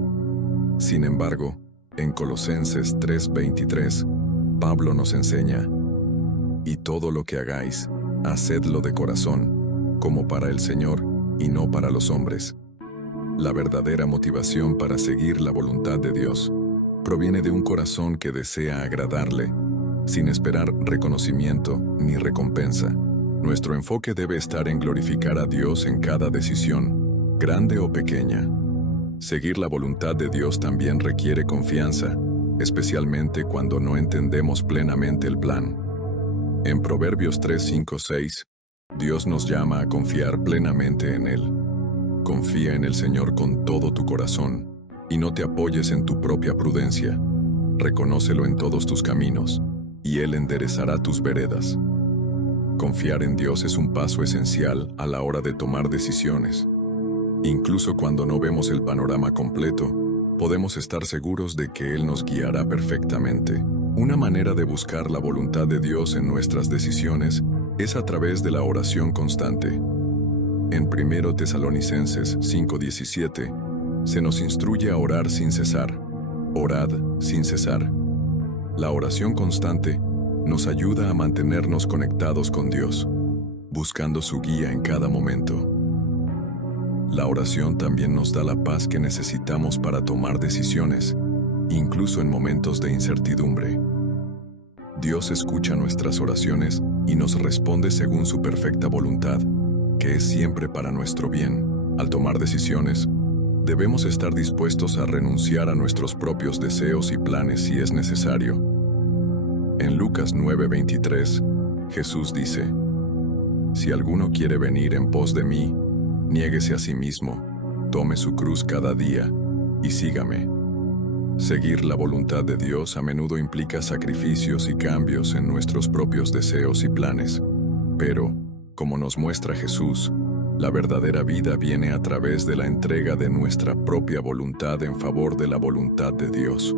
Sin embargo, en Colosenses 3:23, Pablo nos enseña: y todo lo que hagáis, hacedlo de corazón, como para el Señor y no para los hombres. La verdadera motivación para seguir la voluntad de Dios proviene de un corazón que desea agradarle, sin esperar reconocimiento ni recompensa. Nuestro enfoque debe estar en glorificar a Dios en cada decisión, grande o pequeña. Seguir la voluntad de Dios también requiere confianza, especialmente cuando no entendemos plenamente el plan. En Proverbios 3, 5, 6, Dios nos llama a confiar plenamente en Él. Confía en el Señor con todo tu corazón, y no te apoyes en tu propia prudencia. Reconócelo en todos tus caminos, y Él enderezará tus veredas. Confiar en Dios es un paso esencial a la hora de tomar decisiones. Incluso cuando no vemos el panorama completo, podemos estar seguros de que Él nos guiará perfectamente. Una manera de buscar la voluntad de Dios en nuestras decisiones es a través de la oración constante. En 1 Tesalonicenses 5:17, se nos instruye a orar sin cesar. Orad sin cesar. La oración constante nos ayuda a mantenernos conectados con Dios, buscando su guía en cada momento. La oración también nos da la paz que necesitamos para tomar decisiones, incluso en momentos de incertidumbre. Dios escucha nuestras oraciones y nos responde según su perfecta voluntad, que es siempre para nuestro bien. Al tomar decisiones, debemos estar dispuestos a renunciar a nuestros propios deseos y planes si es necesario. En Lucas 9:23, Jesús dice: Si alguno quiere venir en pos de mí, niéguese a sí mismo, tome su cruz cada día y sígame. Seguir la voluntad de Dios a menudo implica sacrificios y cambios en nuestros propios deseos y planes. Pero, como nos muestra Jesús, la verdadera vida viene a través de la entrega de nuestra propia voluntad en favor de la voluntad de Dios.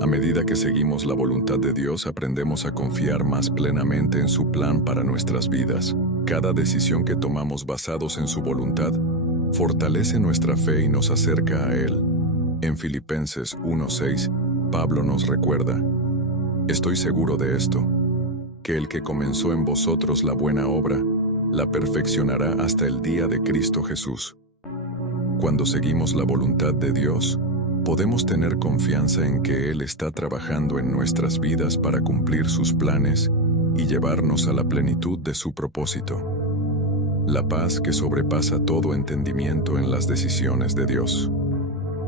A medida que seguimos la voluntad de Dios, aprendemos a confiar más plenamente en su plan para nuestras vidas. Cada decisión que tomamos basados en su voluntad fortalece nuestra fe y nos acerca a Él. En Filipenses 1:6, Pablo nos recuerda: estoy seguro de esto, que el que comenzó en vosotros la buena obra, la perfeccionará hasta el día de Cristo Jesús. Cuando seguimos la voluntad de Dios, podemos tener confianza en que Él está trabajando en nuestras vidas para cumplir sus planes y llevarnos a la plenitud de su propósito. La paz que sobrepasa todo entendimiento en las decisiones de Dios.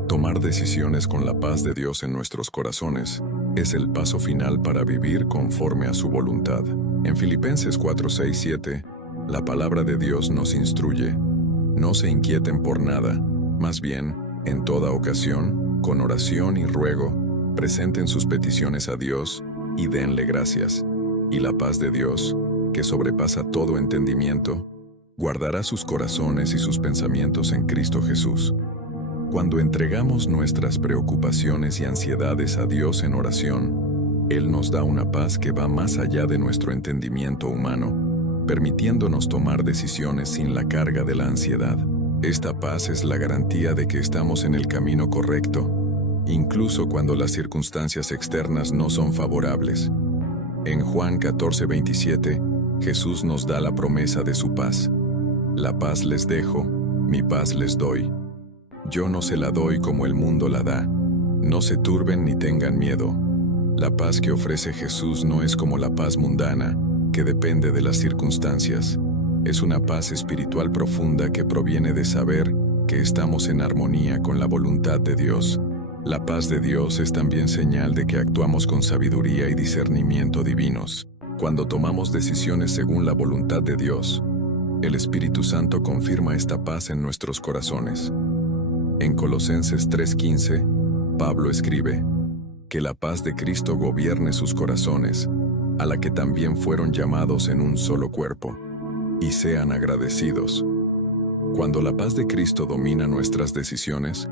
Tomar decisiones con la paz de Dios en nuestros corazones es el paso final para vivir conforme a su voluntad. En Filipenses 4:6-7, la palabra de Dios nos instruye: no se inquieten por nada, más bien, en toda ocasión, con oración y ruego, presenten sus peticiones a Dios y denle gracias. Y la paz de Dios, que sobrepasa todo entendimiento, guardará sus corazones y sus pensamientos en Cristo Jesús. Cuando entregamos nuestras preocupaciones y ansiedades a Dios en oración, Él nos da una paz que va más allá de nuestro entendimiento humano, permitiéndonos tomar decisiones sin la carga de la ansiedad. Esta paz es la garantía de que estamos en el camino correcto, incluso cuando las circunstancias externas no son favorables. En Juan 14:27, Jesús nos da la promesa de su paz. La paz les dejo, mi paz les doy. Yo no se la doy como el mundo la da. No se turben ni tengan miedo. La paz que ofrece Jesús no es como la paz mundana, que depende de las circunstancias. Es una paz espiritual profunda que proviene de saber que estamos en armonía con la voluntad de Dios. La paz de Dios es también señal de que actuamos con sabiduría y discernimiento divinos. Cuando tomamos decisiones según la voluntad de Dios, el Espíritu Santo confirma esta paz en nuestros corazones. En Colosenses 3:15, Pablo escribe: que la paz de Cristo gobierne sus corazones, a la que también fueron llamados en un solo cuerpo, y sean agradecidos. Cuando la paz de Cristo domina nuestras decisiones,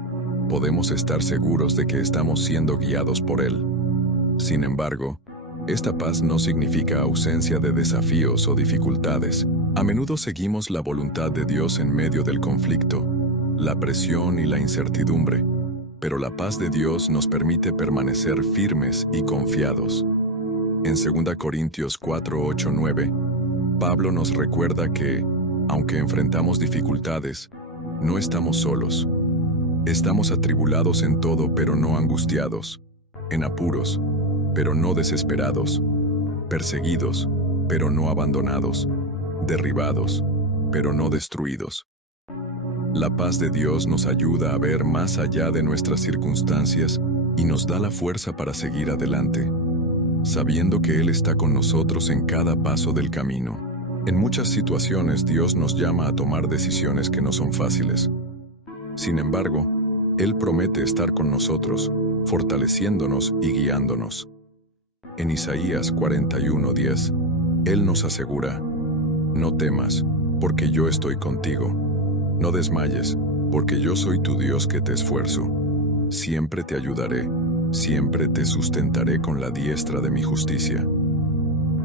podemos estar seguros de que estamos siendo guiados por Él. Sin embargo, esta paz no significa ausencia de desafíos o dificultades. A menudo seguimos la voluntad de Dios en medio del conflicto, la presión y la incertidumbre, pero la paz de Dios nos permite permanecer firmes y confiados. En 2 Corintios 4:8-9, Pablo nos recuerda que, aunque enfrentamos dificultades, no estamos solos. Estamos atribulados en todo, pero no angustiados, en apuros, pero no desesperados, perseguidos, pero no abandonados, derribados, pero no destruidos. La paz de Dios nos ayuda a ver más allá de nuestras circunstancias y nos da la fuerza para seguir adelante, sabiendo que Él está con nosotros en cada paso del camino. En muchas situaciones Dios nos llama a tomar decisiones que no son fáciles. Sin embargo, Él promete estar con nosotros, fortaleciéndonos y guiándonos. En Isaías 41:10, Él nos asegura: no temas, porque yo estoy contigo. No desmayes, porque yo soy tu Dios que te esfuerzo. Siempre te ayudaré, siempre te sustentaré con la diestra de mi justicia.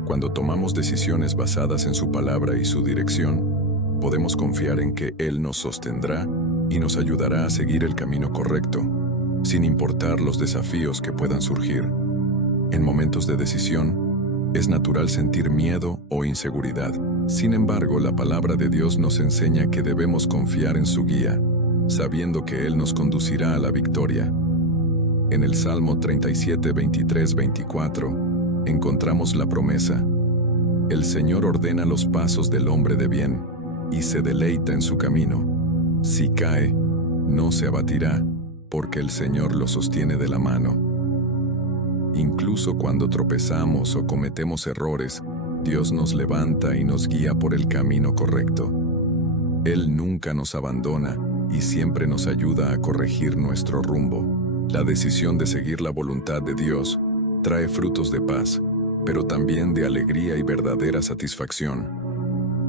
Cuando tomamos decisiones basadas en su palabra y su dirección, podemos confiar en que Él nos sostendrá y nos ayudará a seguir el camino correcto, sin importar los desafíos que puedan surgir. En momentos de decisión, es natural sentir miedo o inseguridad. Sin embargo, la palabra de Dios nos enseña que debemos confiar en su guía, sabiendo que Él nos conducirá a la victoria. En el Salmo 37, 23, 24, encontramos la promesa: el Señor ordena los pasos del hombre de bien, y se deleita en su camino. Si cae, no se abatirá, porque el Señor lo sostiene de la mano. Incluso cuando tropezamos o cometemos errores, Dios nos levanta y nos guía por el camino correcto. Él nunca nos abandona y siempre nos ayuda a corregir nuestro rumbo. La decisión de seguir la voluntad de Dios trae frutos de paz, pero también de alegría y verdadera satisfacción.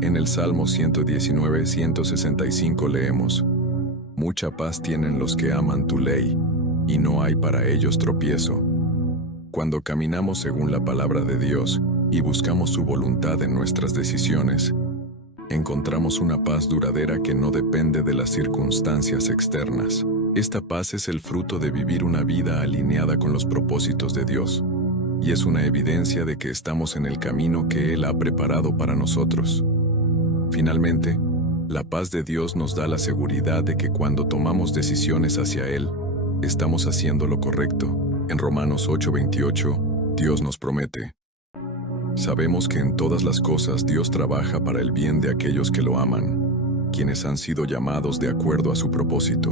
En el Salmo 119, 165 leemos: mucha paz tienen los que aman tu ley, y no hay para ellos tropiezo. Cuando caminamos según la palabra de Dios y buscamos su voluntad en nuestras decisiones, encontramos una paz duradera que no depende de las circunstancias externas. Esta paz es el fruto de vivir una vida alineada con los propósitos de Dios, y es una evidencia de que estamos en el camino que Él ha preparado para nosotros. Finalmente, la paz de Dios nos da la seguridad de que cuando tomamos decisiones hacia Él, estamos haciendo lo correcto. En Romanos 8:28, Dios nos promete: sabemos que en todas las cosas Dios trabaja para el bien de aquellos que lo aman, quienes han sido llamados de acuerdo a su propósito.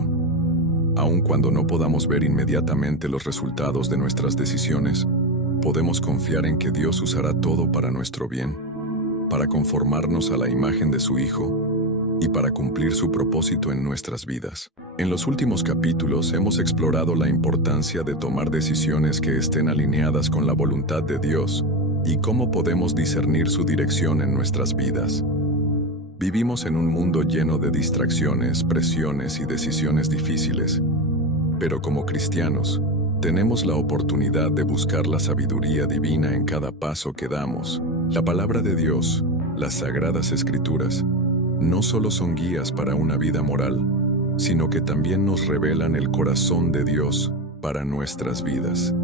Aun cuando no podamos ver inmediatamente los resultados de nuestras decisiones, podemos confiar en que Dios usará todo para nuestro bien, para conformarnos a la imagen de su Hijo y para cumplir su propósito en nuestras vidas. En los últimos capítulos hemos explorado la importancia de tomar decisiones que estén alineadas con la voluntad de Dios y cómo podemos discernir su dirección en nuestras vidas. Vivimos en un mundo lleno de distracciones, presiones y decisiones difíciles, pero como cristianos, tenemos la oportunidad de buscar la sabiduría divina en cada paso que damos. La palabra de Dios, las Sagradas Escrituras, no solo son guías para una vida moral, sino que también nos revelan el corazón de Dios para nuestras vidas.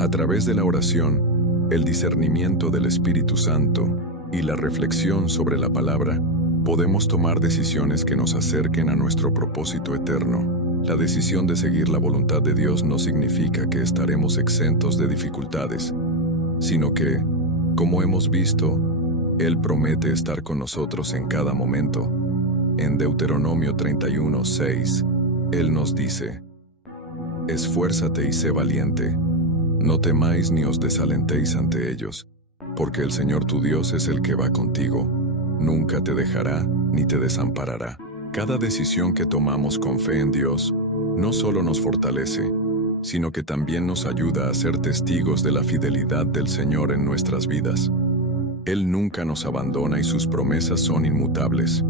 A través de la oración, el discernimiento del Espíritu Santo y la reflexión sobre la palabra, podemos tomar decisiones que nos acerquen a nuestro propósito eterno. La decisión de seguir la voluntad de Dios no significa que estaremos exentos de dificultades, sino que, como hemos visto, Él promete estar con nosotros en cada momento. En Deuteronomio 31:6, Él nos dice: esfuérzate y sé valiente, no temáis ni os desalentéis ante ellos, porque el Señor tu Dios es el que va contigo, nunca te dejará ni te desamparará. Cada decisión que tomamos con fe en Dios no solo nos fortalece, sino que también nos ayuda a ser testigos de la fidelidad del Señor en nuestras vidas. Él nunca nos abandona y sus promesas son inmutables.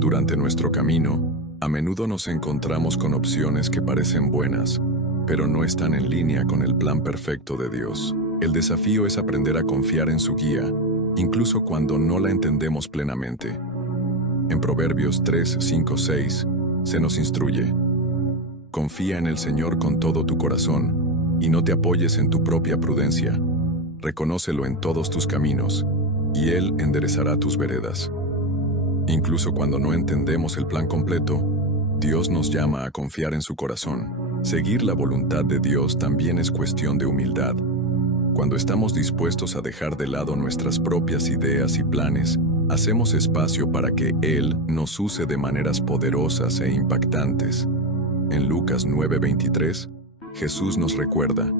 Durante nuestro camino, a menudo nos encontramos con opciones que parecen buenas, pero no están en línea con el plan perfecto de Dios. El desafío es aprender a confiar en su guía, incluso cuando no la entendemos plenamente. En Proverbios 3:5-6 se nos instruye: confía en el Señor con todo tu corazón, y no te apoyes en tu propia prudencia. Reconócelo en todos tus caminos, y Él enderezará tus veredas. Incluso cuando no entendemos el plan completo, Dios nos llama a confiar en su corazón. Seguir la voluntad de Dios también es cuestión de humildad. Cuando estamos dispuestos a dejar de lado nuestras propias ideas y planes, hacemos espacio para que Él nos use de maneras poderosas e impactantes. En Lucas 9:23, Jesús nos recuerda: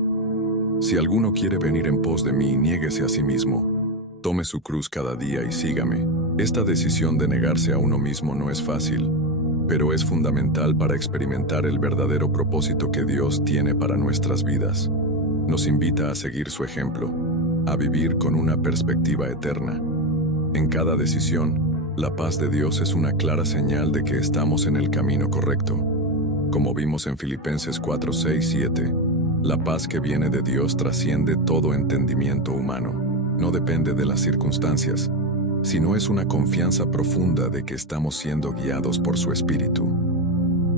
si alguno quiere venir en pos de mí, niéguese a sí mismo. Tome su cruz cada día y sígame. Esta decisión de negarse a uno mismo no es fácil, pero es fundamental para experimentar el verdadero propósito que Dios tiene para nuestras vidas. Nos invita a seguir su ejemplo, a vivir con una perspectiva eterna. En cada decisión, la paz de Dios es una clara señal de que estamos en el camino correcto. Como vimos en Filipenses 4:6-7, la paz que viene de Dios trasciende todo entendimiento humano. No depende de las circunstancias, sino es una confianza profunda de que estamos siendo guiados por su Espíritu.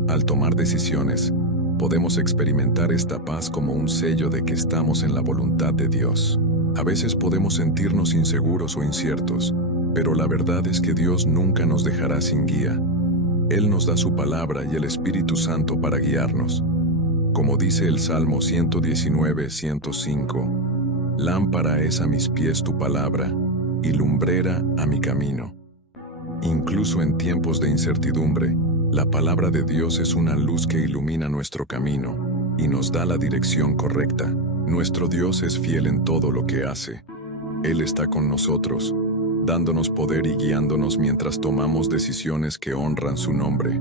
Al tomar decisiones, podemos experimentar esta paz como un sello de que estamos en la voluntad de Dios. A veces podemos sentirnos inseguros o inciertos, pero la verdad es que Dios nunca nos dejará sin guía. Él nos da su palabra y el Espíritu Santo para guiarnos. Como dice el Salmo 119:105, lámpara es a mis pies tu palabra, y lumbrera a mi camino. Incluso en tiempos de incertidumbre, la palabra de Dios es una luz que ilumina nuestro camino y nos da la dirección correcta. Nuestro Dios es fiel en todo lo que hace. Él está con nosotros, dándonos poder y guiándonos mientras tomamos decisiones que honran su nombre.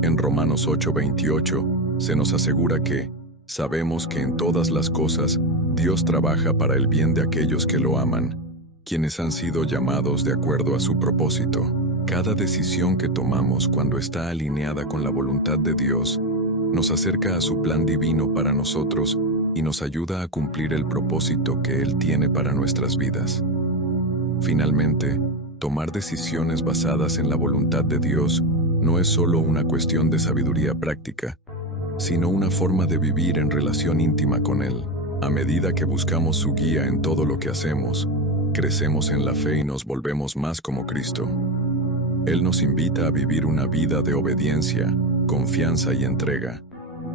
En Romanos 8:28 se nos asegura que sabemos que en todas las cosas Dios trabaja para el bien de aquellos que lo aman, quienes han sido llamados de acuerdo a su propósito. Cada decisión que tomamos cuando está alineada con la voluntad de Dios nos acerca a su plan divino para nosotros y nos ayuda a cumplir el propósito que Él tiene para nuestras vidas. Finalmente, tomar decisiones basadas en la voluntad de Dios no es solo una cuestión de sabiduría práctica, sino una forma de vivir en relación íntima con Él. A medida que buscamos su guía en todo lo que hacemos, crecemos en la fe y nos volvemos más como Cristo. Él nos invita a vivir una vida de obediencia, confianza y entrega,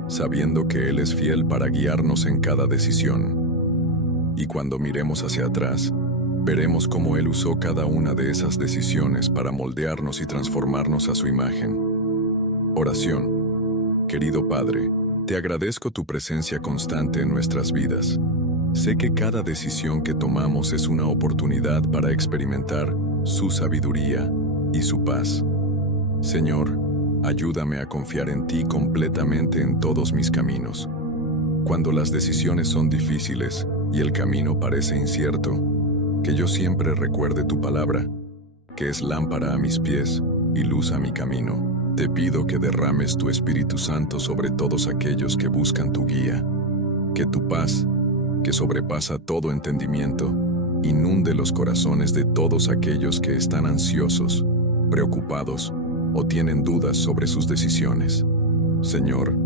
sabiendo que Él es fiel para guiarnos en cada decisión. Y cuando miremos hacia atrás, veremos cómo Él usó cada una de esas decisiones para moldearnos y transformarnos a su imagen. Oración. Querido Padre, te agradezco tu presencia constante en nuestras vidas. Sé que cada decisión que tomamos es una oportunidad para experimentar su sabiduría y su paz. Señor, ayúdame a confiar en ti completamente en todos mis caminos. Cuando las decisiones son difíciles y el camino parece incierto, que yo siempre recuerde tu palabra, que es lámpara a mis pies y luz a mi camino. Te pido que derrames tu Espíritu Santo sobre todos aquellos que buscan tu guía. Que tu paz, que sobrepasa todo entendimiento, inunde los corazones de todos aquellos que están ansiosos, preocupados o tienen dudas sobre sus decisiones. Señor,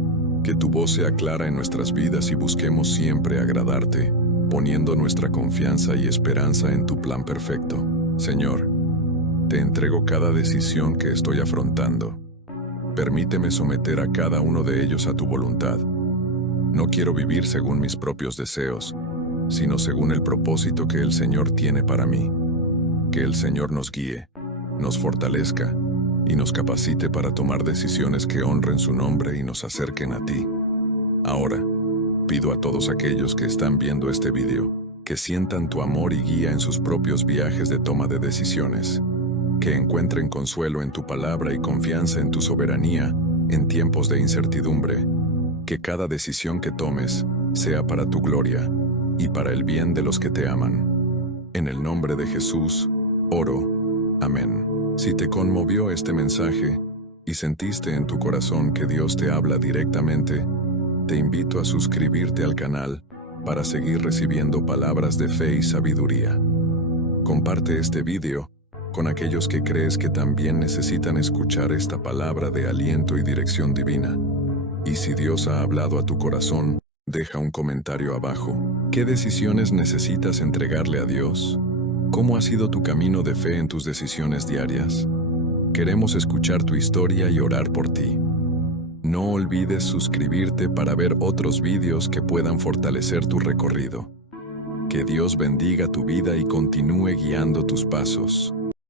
que tu voz sea clara en nuestras vidas y busquemos siempre agradarte, poniendo nuestra confianza y esperanza en tu plan perfecto. Señor, te entrego cada decisión que estoy afrontando. Permíteme someter a cada uno de ellos a tu voluntad. No quiero vivir según mis propios deseos, sino según el propósito que el Señor tiene para mí. Que el Señor nos guíe, nos fortalezca y nos capacite para tomar decisiones que honren su nombre y nos acerquen a ti. Ahora, pido a todos aquellos que están viendo este video que sientan tu amor y guía en sus propios viajes de toma de decisiones, que encuentren consuelo en tu palabra y confianza en tu soberanía en tiempos de incertidumbre, que cada decisión que tomes sea para tu gloria y para el bien de los que te aman. En el nombre de Jesús, oro. Amén. Si te conmovió este mensaje y sentiste en tu corazón que Dios te habla directamente, te invito a suscribirte al canal para seguir recibiendo palabras de fe y sabiduría. Comparte este video con aquellos que crees que también necesitan escuchar esta palabra de aliento y dirección divina. Y si Dios ha hablado a tu corazón, deja un comentario abajo. ¿Qué decisiones necesitas entregarle a Dios? ¿Cómo ha sido tu camino de fe en tus decisiones diarias? Queremos escuchar tu historia y orar por ti. No olvides suscribirte para ver otros vídeos que puedan fortalecer tu recorrido. Que Dios bendiga tu vida y continúe guiando tus pasos.